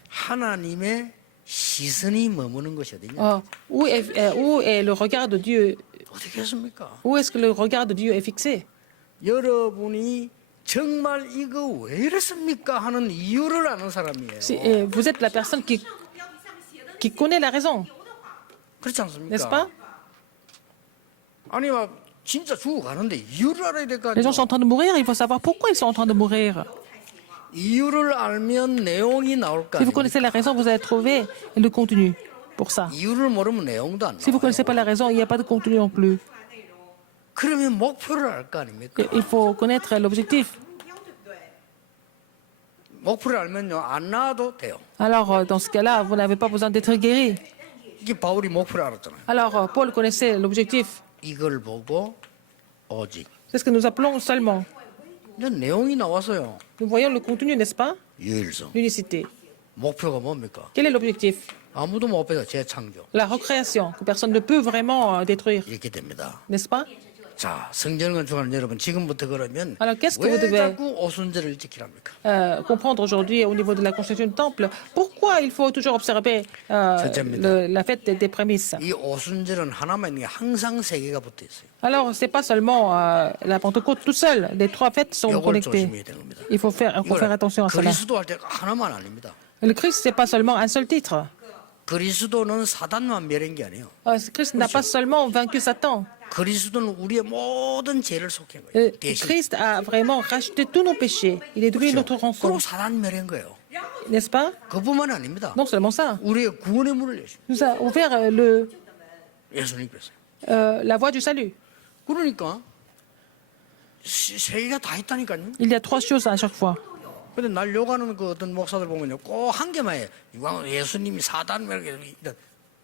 하나님의 시선이 머무는 것이 어디냐? Où est le regard de Dieu? 어떻게 했습니까? Où est-ce que le regard de Dieu est fixé? 여러분이 정말 이거 왜 이랬습니까 하는 이유를 아는 사람이에요. Vous êtes la personne qui connaît la raison, 그렇지 않습니까? n'est-ce pas? 아니 막 진짜 죽어가는데 이유를 알아야 될 거 Les gens 아니에요. sont en train de mourir, il faut savoir pourquoi ils sont en train de mourir. 이유를 알면 내용이 나올 거 Si vous 아니에요. connaissez la raison, vous allez trouver le contenu pour ça. 이유를 모르면 내용도 안 Si vous ne 나와요. connaissez pas la raison, il n'y a pas de contenu non plus. 그러면 목표를 알 거 아닙니까? Il faut connaître l'objectif. 目标对不对？ 목표를 알면요 안 나와도 돼요. Alors, dans ce cas-là, vous n'avez pas besoin d'être guéri. 이게 바울이 목표를 알았잖아요. Alors, Paul connaissait l'objectif. 이걸 보고 오직 C'est ce que nous appelons seulement. 이런 내용이 나왔어요. Nous voyons le contenu, n'est-ce pas? 유일성. L'unicité. 목표가 뭡니까? Quel est l'objectif? 아무도 못 빼서 재창조. La recréation, que personne ne peut vraiment détruire, 이렇게 됩니다. n'est-ce pas? 자, 성전을 건축하는 여러분, 지금부터 그러면 Alors, qu'est-ce que vous 왜 devez 자꾸 오순절을 지키랍니까? comprendre aujourd'hui au niveau de la construction du temple? Pourquoi il faut toujours observer la fête des prémices? 이 오순절은 하나만 있는 게 항상 세 개가 붙어 있어요. Alors, c'est pas seulement la Pentecôte tout seul. Les trois fêtes sont 이걸 connectées. 조심해야 되는 겁니다. Il faut faire attention à cela. 그리스도 할 때 하나만 아닙니다. Le Christ, c'est pas seulement un seul titre. 그리스도는 사단만 멸한 게 아니에요. Christ n'a pas seulement vaincu Satan. 그리스도는 우리의 모든 죄를 속한 거예요. 대신. Christ a vraiment racheté tous nos péchés. Il est devenu notre rançon. 그리고 사단 멸한 거예요. N'est-ce pas? 그뿐만 아닙니다. Non seulement ça. 우리의 구원의 문을 여십니다. Nous a ouvert 예수님께서. la voie du salut. 그러니까 세 개가 다 있다니까요. Il y a trois choses à chaque fois. 근데 날 욕하는 그 어떤 목사들 보면요, 꼭 한 개만 해. 이왕 예수님이 사단 멸게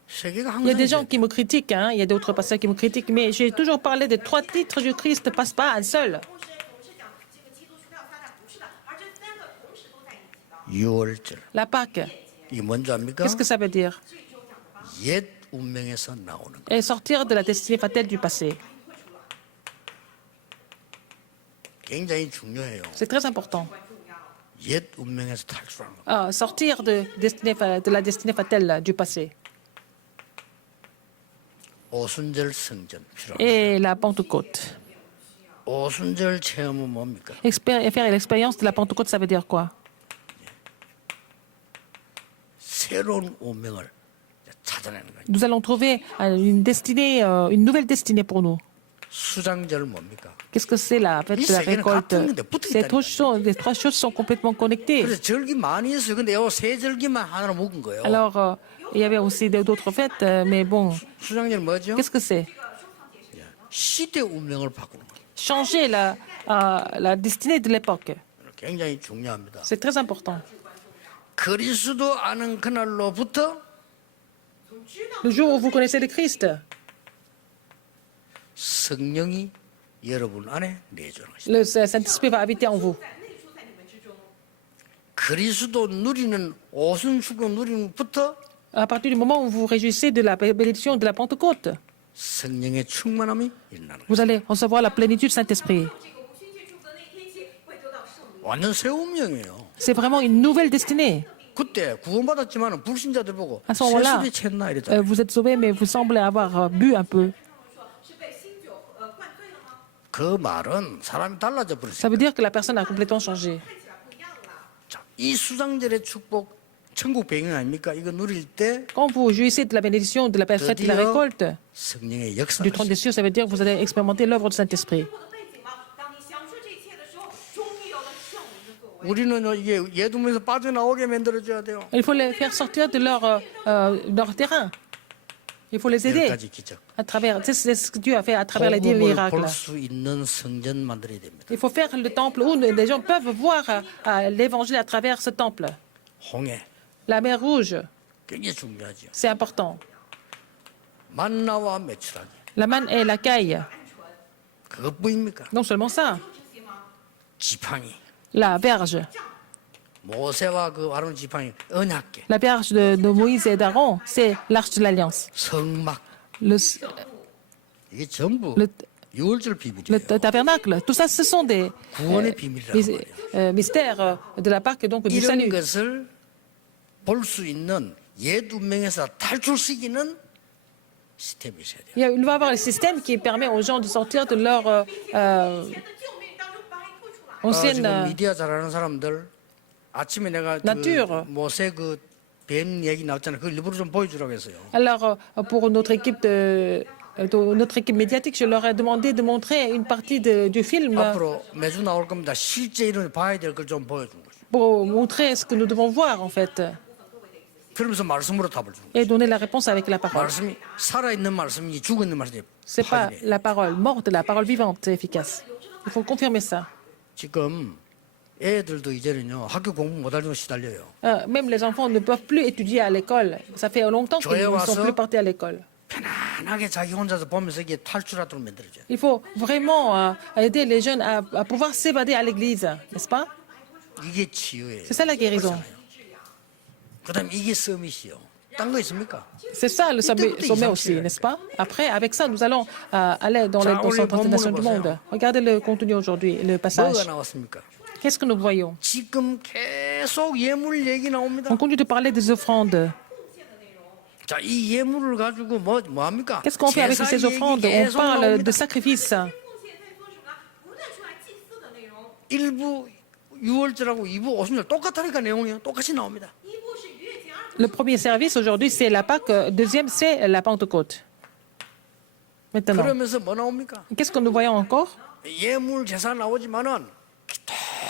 세 개가 Il y a des gens 항상. qui me critiquent, hein. Il y a d'autres pasteurs qui me critiquent, mais j'ai toujours parlé des trois titres du Christ, ne passe pas un seul. 6월절. La Pâque, 이게 뭔지 압니까? qu'est-ce que ça veut dire? 옛 운명에서 나오는 거. Et sortir de la destinée fatale du passé. 굉장히 중요해요. C'est très important. 옛 운명에서 탈출하는 거. Sortir de la destinée fatale du passé. 오순절 성전 필요합니다. Et la Pentecôte. 오순절 체험은 뭡니까? Faire l'expérience de la Pentecôte, ça veut dire quoi? 새로운 운명을 찾아내는 거예요. Nous allons trouver une destinée, une nouvelle destinée pour nous. 수장절 뭡니까? Qu'est-ce que c'est la fête de la récolte? Les trois choses sont complètement connectées. 그래서 절기 많이 했어요. 근데 요 세 절기만 하나로 묶은 거예요. Alors, il y avait aussi d'autres fêtes, mais bon, 수장절 뭐죠? qu'est-ce que c'est? 시대 운명을 바꾸는 거예요. Changer la destinée de l'époque. 굉장히 중요합니다. C'est très important. 그리스도 아는 그날로부터 Le jour où vous connaissez le Christ, 성령이 여러분 안에 내주는 것이다. le Saint-Esprit va habiter en vous. 그리스도 누리는 오순축을 누리는부터 À partir du moment où vous vous réjouissez de la bénédiction de la Pentecôte, 성령의 충만함이 일어나는 거예요. vous allez recevoir la plénitude du Saint-Esprit. 这个五旬节主的那天起会得到圣灵。 완전 새 운명이에요. C'est vraiment une nouvelle destinée. 그때 구원받았지만 불신자들 보고 À ce moment-là, 세수리 챘나 이랬잖아요. vous êtes sauvés, mais vous semblez avoir bu un peu. 说是被新酒灌醉了吗？ 그 말은 사람이 달라져 Ça 버렸어요. veut dire que la personne a complètement changé. 看起来不一样了。 자, 이 수장절의 축복 천국 배경 아닙니까? 이거 누릴 때 Quand vous jouissez de la bénédiction de la fête de la récolte, 성령의 du 역사가 trône des cieux, ça veut dire que vous allez expérimenter l'œuvre du Saint-Esprit. 我的背景吗？当你享受这一切的时候，终于有了圣灵的作为。 우리는 이게 예두면서 빠져나오게 만들어줘야 돼요. Il faut les faire sortir de leur terrain. Il faut les 열 aider 가지 기적. à travers. C'est ce que Dieu a fait à travers les 10 복음을 miracles. 볼 수 있는 성전 만들어야 됩니다. Il faut faire le temple où les gens peuvent voir l'évangile à travers ce temple. 홍해 La mer Rouge, 굉장히 중요하죠. c'est important. 만나와 매출하기 La manne et la caille. 그것뿐입니까? Non seulement ça, 지팡이 la verge. 모세와 그 아론 지팡이 언약궤 La verge de Moïse et d'Aaron, c'est l'arche de l'alliance. 성막 Le 이게 전부 Le- 6월절 비밀이에요. tabernacle, tout ça, ce sont des 구원의 비밀이라고 말이에요. mystères de la Pâque, donc du 이런 salut. 것을 볼 수 있는 옛 운명에서 탈출시키는 시스템이 있어야 돼요. Il va y avoir le système qui permet aux gens de sortir de leur 神的救命当中把你吐出来。 ancienne. 지금 미디어 잘하는 사람들 아침에 내가 Nature. 그 모세 그 뱀 얘기 나왔잖아요. 그걸 일부러 좀 보여주라고 했어요. Alors, pour notre équipe médiatique, je leur ai demandé de montrer une partie du film 앞으로 매주 나올 겁니다. 실제 이런 봐야 될 걸 좀 보여준 거죠. pour montrer ce que nous devons voir, en fait, 그러면서 말씀으로 답을 주는 거죠. et donner la réponse avec la parole. 말씀이 살아있는 말씀이 죽어있는 말씀이 C'est pas 확인해. la parole morte, la parole vivante, efficace. Il faut confirmer ça. 지금 애들도 이제는요 학교 공부 못하려고 시달려요. Même les enfants ne peuvent plus étudier à l'école. Ça fait longtemps qu'ils ne sont plus partis à l'école. 편안하게 자기 혼자서 보면서 이게 탈출하도록 만들어줘요. Il faut vraiment aider les jeunes à pouvoir s'évader à l'église, n'est-ce pas? 이게 치유예요. C'est ça la guérison. 그다음 이게 서밋이요. 딴 거 있습니까? C'est ça le sommet aussi, n'est-ce pas? Après, avec ça, nous allons aller dans les 230 nations du monde. Regardez le contenu aujourd'hui, le passage. 뭐가 나왔습니까? Qu'est-ce que nous voyons? 지금 계속 예물 얘기 나옵니다. On continue de parler des offrandes. 자, 이 예물을 가지고 뭐 합니까? Qu'est-ce qu'on fait avec ces offrandes? On parle de sacrifices. 奉献在说什么？不断出来祭祀的内容。 1부 6월절하고 2부 오순절 똑같다니까 내용이 똑같이 나옵니다. 一部是逾越节，二部 Le premier service aujourd'hui, c'est la Pâque. Deuxième, c'est la Pentecôte. Maintenant, 그러면서 뭐 나옵니까? qu'est-ce que nous voyons encore? 예물 제사 나오지만은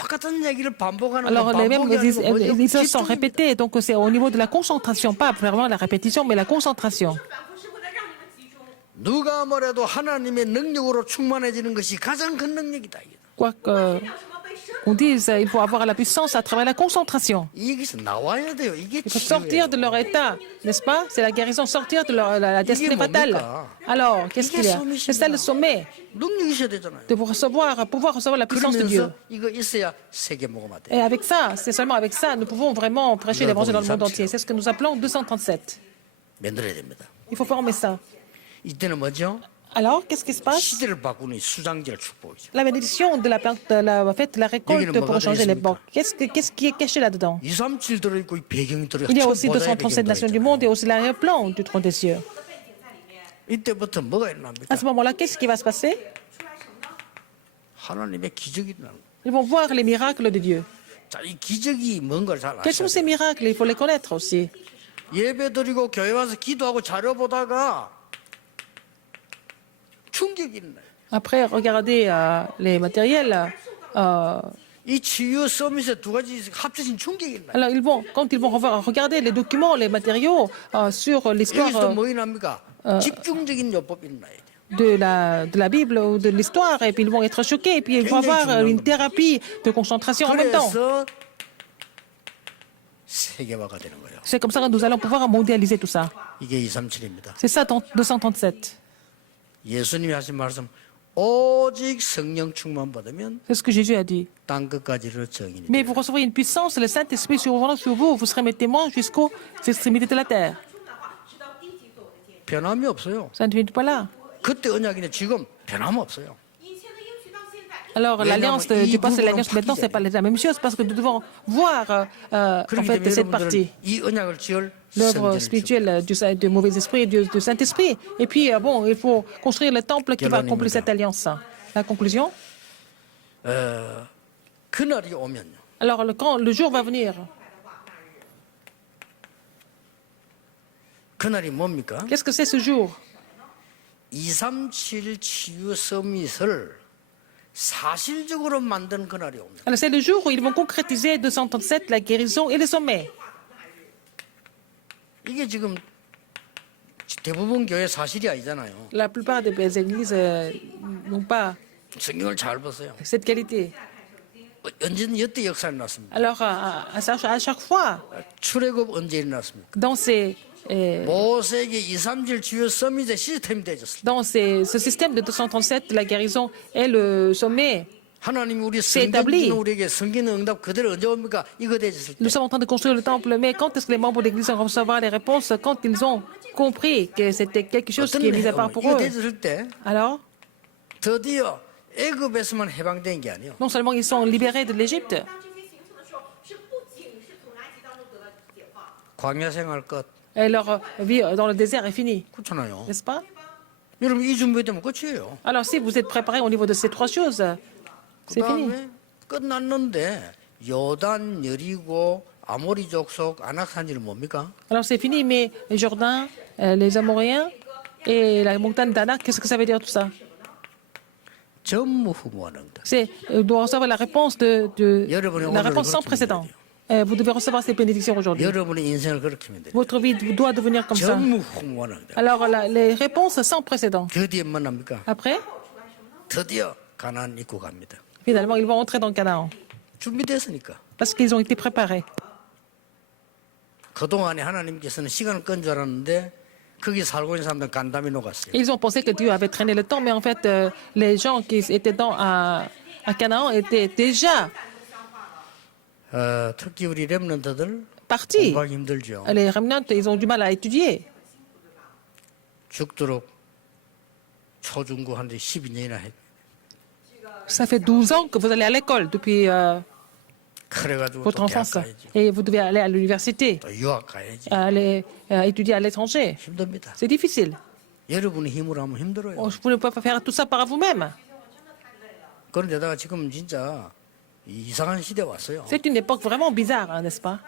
똑같은 얘기를 반복하는 Alors, 건 les mêmes 반복이 아니고 뭐죠? histoires sont 집중입니다. répétées. Donc, c'est au niveau de la concentration, pas vraiment la répétition, mais la concentration. 反复是为了让你们集中。 누가 뭐래도 하나님의 능력으로 충만해지는 것이 가장 큰 능력이다. Quoi 要什么被神 qu'on dise, il faut avoir la puissance à travers la concentration. 이게서 나와야 돼요. 이게 Il faut sortir de leur état, n'est-ce pas? C'est la guérison, sortir de la destinée fatale. Alors, qu'est-ce qu'il y a? C'est ça le sommet, 능력이 있어야 되잖아요. de pouvoir recevoir la puissance de Dieu. 그러면서 이거 있어야 세계 먹으면 돼. Et avec ça, c'est seulement avec ça, nous pouvons vraiment prêcher l'évangile dans le monde entier. C'est ce que nous appelons 237. 만들어야 됩니다. Il faut former ça. 이때는 뭐죠? Alors, qu'est-ce qui se passe? 시대를 바꾸는 이 수장절 축복이죠. La bénédiction de la fête de la récolte pour changer l'époque. Qu'est-ce qui est caché là-dedans? 237 들어있고 이 배경이 들어있고 Il y a aussi 237 nations du monde et aussi l'arrière-plan du trône des cieux. 이때부터 뭐가 À 일어납니까? ce moment-là, qu'est-ce qui va se passer? 出来什么呢？ 하나님의 기적이 일어나는 거예요. Ils vont voir les miracles de Dieu. 자, 이 기적이 뭔가를 잘 Quels 아셔야 sont ces 돼요. miracles? Il faut les connaître aussi. 예배 드리고 교회 와서 기도하고 자료 보다가 충격이 있나요? Après, regardez les matériels. 이 치유 서밋에 두 가지 합쳐진 충격이 있나요? Alors, quand ils vont regarder les documents, les matériaux sur 여기서 l'histoire 뭐 일어납니까? 집중적인 요법이 일어나야 돼요. de la Bible ou de l'histoire, et puis ils vont être choqués, et puis ils vont avoir une thérapie de concentration en même temps. 그래서 세계화가 되는 거예요. C'est comme ça que nous allons pouvoir mondialiser tout ça. 이게 237입니다. C'est ça, 237. 예수님이 하신 말씀 오직 성령 충만 받으면 C'est ce que Jésus a dit. 땅 끝까지를 정인이 Mais 돼요. vous recevrez une puissance, le Saint-Esprit survenant sur vous, vous serez mes témoins jusqu'aux extrémités de la terre. 充满话，直到地极做我的见证。 변함이 없어요. Ça ne vient pas là. 그때 언약인데 지금 변함 없어요. 以前的应许到现在， Alors, l'alliance du passé et l'alliance maintenant, ce n'est pas la même chose parce que nous devons voir en 그렇기 fait 때문에 cette partie. 여러분들은 이 언약을 지을 L'œuvre 성전을 지을 spirituelle du mauvais esprit et du Saint-Esprit. Et puis, bon, il faut construire le temple qui va accomplir cette alliance. La conclusion? 그날이 오면요. Alors, quand le jour va venir, 그날이 뭡니까? qu'est-ce que c'est ce jour? 237 치유 서밋을 사실적으로 만든 그날이 옵니다. Alors, c'est le jour où ils vont concrétiser 237, la guérison et le sommet. 이게 지금 대부분 교회 사실이 아니잖아요. La plupart des églises n'ont pas 성경을 잘 보세요. cette qualité. 언제는 여태 역사를 났습니다. Alors, à chaque fois, 출애굽 언제 일어났습니까? dans 모세에게 237 치유 서밋의 시스템이 되어졌습니다. dans ce système de 237, la guérison et le sommet, 하나님이 우리 C'est établi. 성경주는 우리에게 성경 응답 그대로 언제 옵니까? 이거 되어졌을 때. nous sommes en train de construire le temple, mais quand est-ce que les membres de l'église vont recevoir les réponses? Quand ils ont compris que c'était quelque chose qui est mis à part pour 이거 eux. 되어졌을 때 Alors, 드디어 애굽에서만 해방된 게 아니에요. non seulement ils sont libérés de l'Égypte, 当这些形成的时候，是不仅是从埃及当中得到解放， 광야 생활 끝. et leur vie dans le désert est finie, 그렇잖아요. n'est-ce pas? 여러분 이 준비되면 끝이에요. Alors, si vous êtes préparés au niveau de ces trois choses, c'est fini. 그다음에 끝났는데 요단, 여리고, 아모리 족속, 아낙산지는 뭡니까? Alors, c'est fini, mais les Jourdains, les Amoréens et la montagne d'Anak, qu'est-ce que ça veut dire tout ça? 전무후무하는다. C'est doit recevoir la réponse la réponse sans précédent. Vous devez recevoir ces bénédictions aujourd'hui. 여러분의 인생을 그렇게 하면 돼요. Votre vie doit devenir comme ça. 전무후무하는다. Alors, les réponses sans précédent. 드디어 만납니까? Après, 드디어 가나안 입고 갑니다. finalement, ils vont entrer dans Canaan 준비됐으니까. parce qu'ils ont été préparés. 그동안에 하나님께서는 시간을 끈 줄 알았는데 거기 살고 있는 사람들은 간담이 녹았어요. Ils ont pensé que Dieu avait traîné le temps, mais en fait, les gens qui étaient à Canaan étaient déjà, 특히 우리 렘넌트들 partie. 공부하기 힘들죠. Les remnants, ils ont du mal à étudier. 죽도록 초중고 한데 12년이나 했. Ça fait 12 ans que vous allez à l'école depuis 그래가지고 votre 또 대학 enfance. 가야지. Et vous devez aller à l'université, 또 유학 가야지. aller étudier à l'étranger. 힘듭니다. C'est difficile. 여러분이 힘으로 하면 힘들어요. Vous ne pouvez pas faire tout ça par vous-même. 그런데다가 지금 진짜 이상한 시대 왔어요. C'est une époque vraiment bizarre, hein, n'est-ce pas?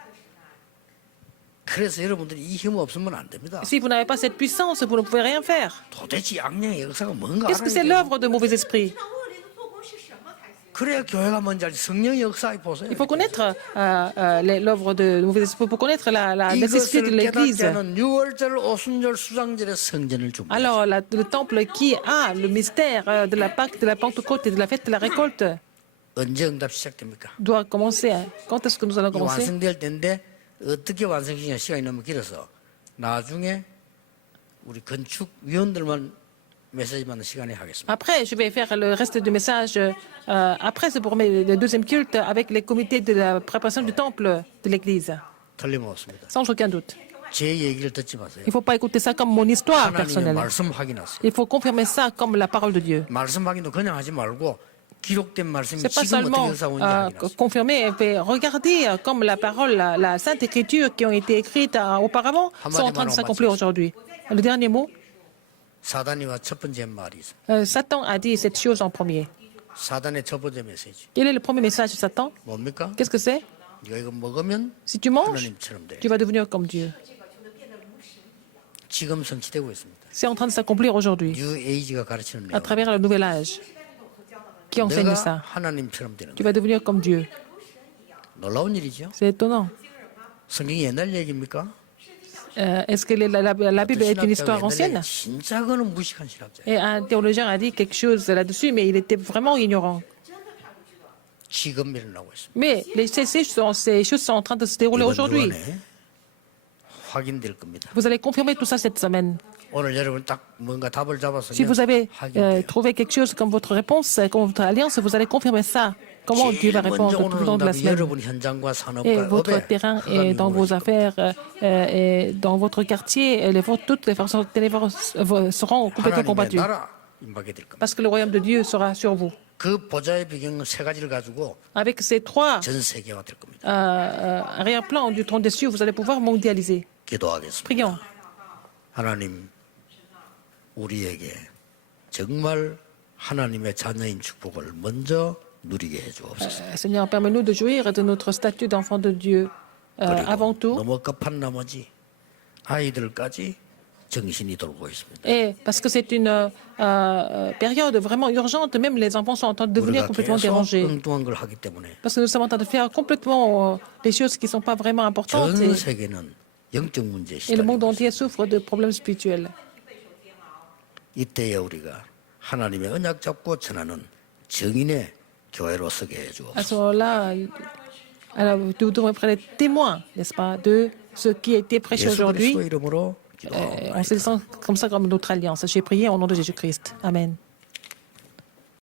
그래서 여러분들이 이 힘 없으면 안 됩니다. Si vous n'avez pas cette puissance, vous ne pouvez rien faire. 도대체 악령의 역사가 뭔가 Qu'est-ce que c'est 알아야 돼요. l'œuvre de mauvais esprits? 上恶灵的做工是什么才行？ 그래야 교회가 뭔지 알지. 성령의 역사 보세요. Il faut connaître l'œuvre de mauvais esprits pour connaître la nécessité de 이것을 l'Église. 깨닫게 하는 유월절, 오순절, 수장절의 성전을 줍니다. Alors, le temple qui a le mystère de la Pâque, de la Pentecôte et de la fête de la récolte 언제 응답 시작됩니까? doit commencer. Quand est-ce que nous allons 이 commencer? 완성될 때인데 어떻게 완성시키냐 시간이 너무 길어서 나중에 우리 건축 위원들만 메시지 받는 시간에 하겠습니다. Après, je vais faire le reste du message. Après, c'est pour le deuxième culte avec les comités de la préparation du temple de l'Église. 틀림없습니다. Sans aucun doute. 제 얘기를 듣지 마세요. Il ne faut pas écouter ça comme mon histoire 하나님의 personnelle. 말씀 확인하세요. Il faut confirmer ça comme la parole de Dieu. 말씀 확인도 그냥 하지 말고 기록된 말씀이 C'est pas 지금 어떻게 seulement 역사하는지 확인하세요. confirmer, mais regardez comme la parole, la Sainte Écriture qui ont été écrites auparavant sont en train de s'accomplir aujourd'hui. Le dernier mot, 사단이와 첫 번째 말이 있어요. Satan a dit cette chose en premier. 사단의 첫 번째 메시지 Quel est le premier message de Satan? 뭡니까? Qu'est-ce que c'est? 네가 이거 먹으면 Si tu manges, 하나님처럼 돼. tu vas devenir comme Dieu. 지금 성취되고 있습니다. C'est en train de s'accomplir aujourd'hui 뉴 에이지가 가르치는 à 내용. travers le nouvel âge qui enseigne 내가 ça. 하나님처럼 되는 Tu 거예요. vas devenir comme Dieu. 놀라운 일이죠. C'est étonnant. 성경이 옛날 얘기입니까? Est-ce que la Bible est une histoire ancienne? 진짜 그는 무식한 신학자예요. Et un théologien a dit quelque chose là-dessus, mais il était vraiment ignorant. 지금 일어나고 있습니다. Mais ces choses sont en train de se dérouler 이번 aujourd'hui. 주간에 확인될 겁니다. Vous allez confirmer tout ça cette semaine. 오늘 여러분 딱 뭔가 답을 Si vous 잡았으면 avez 확인돼요. trouvé quelque chose comme votre réponse, comme votre alliance, vous allez confirmer ça. Comment Dieu va 제일 répondre 먼저 tout 오늘 au long de la 응답이 semaine. 여러분 현장과 Et 산업과 votre 업에 terrain 흑암이 et dans vos 무너질 affaires et dans votre quartier, toutes les forces ténébreuses seront complètement 하나님의 combattues. 나라 임하게 될 겁니다. Parce que le royaume de Dieu sera sur vous. 그 보좌의 배경 세 가지를 가지고 Avec ces trois 전 세계화 될 겁니다. arrière-plans du trône des cieux, vous allez pouvoir mondialiser. 기도하겠습니다. Prions. 하나님, 우리에게 정말 하나님의 자녀인 축복을 먼저 누리게 해주옵소서. Seigneur, permets-nous de jouir de notre statut d'enfant de Dieu avant 그리고 tout. 너무 급한 나머지 아이들까지 정신이 돌고 있습니다. Et parce que c'est une période vraiment urgente, même les enfants sont en train de devenir 우리가 complètement 계속 dérangés. 엉뚱한 걸 하기 때문에 Parce que nous sommes en train de faire complètement des choses qui ne sont pas vraiment importantes. 전 세계는 영적 문제에 Et le monde 시달리고 entier souffre de problèmes spirituels. 이때에 우리가 하나님의 언약 잡고 전하는 정인의 교회로 서게 À 해주옵소서. ce moment-là, alors, nous devons être les témoins, n'est-ce pas, de ce qui a été prêché 예수 aujourd'hui. 그리스도 이름으로 On se 기도하옵나이다. sent comme ça comme notre alliance. J'ai prié au nom de Jésus-Christ. Amen.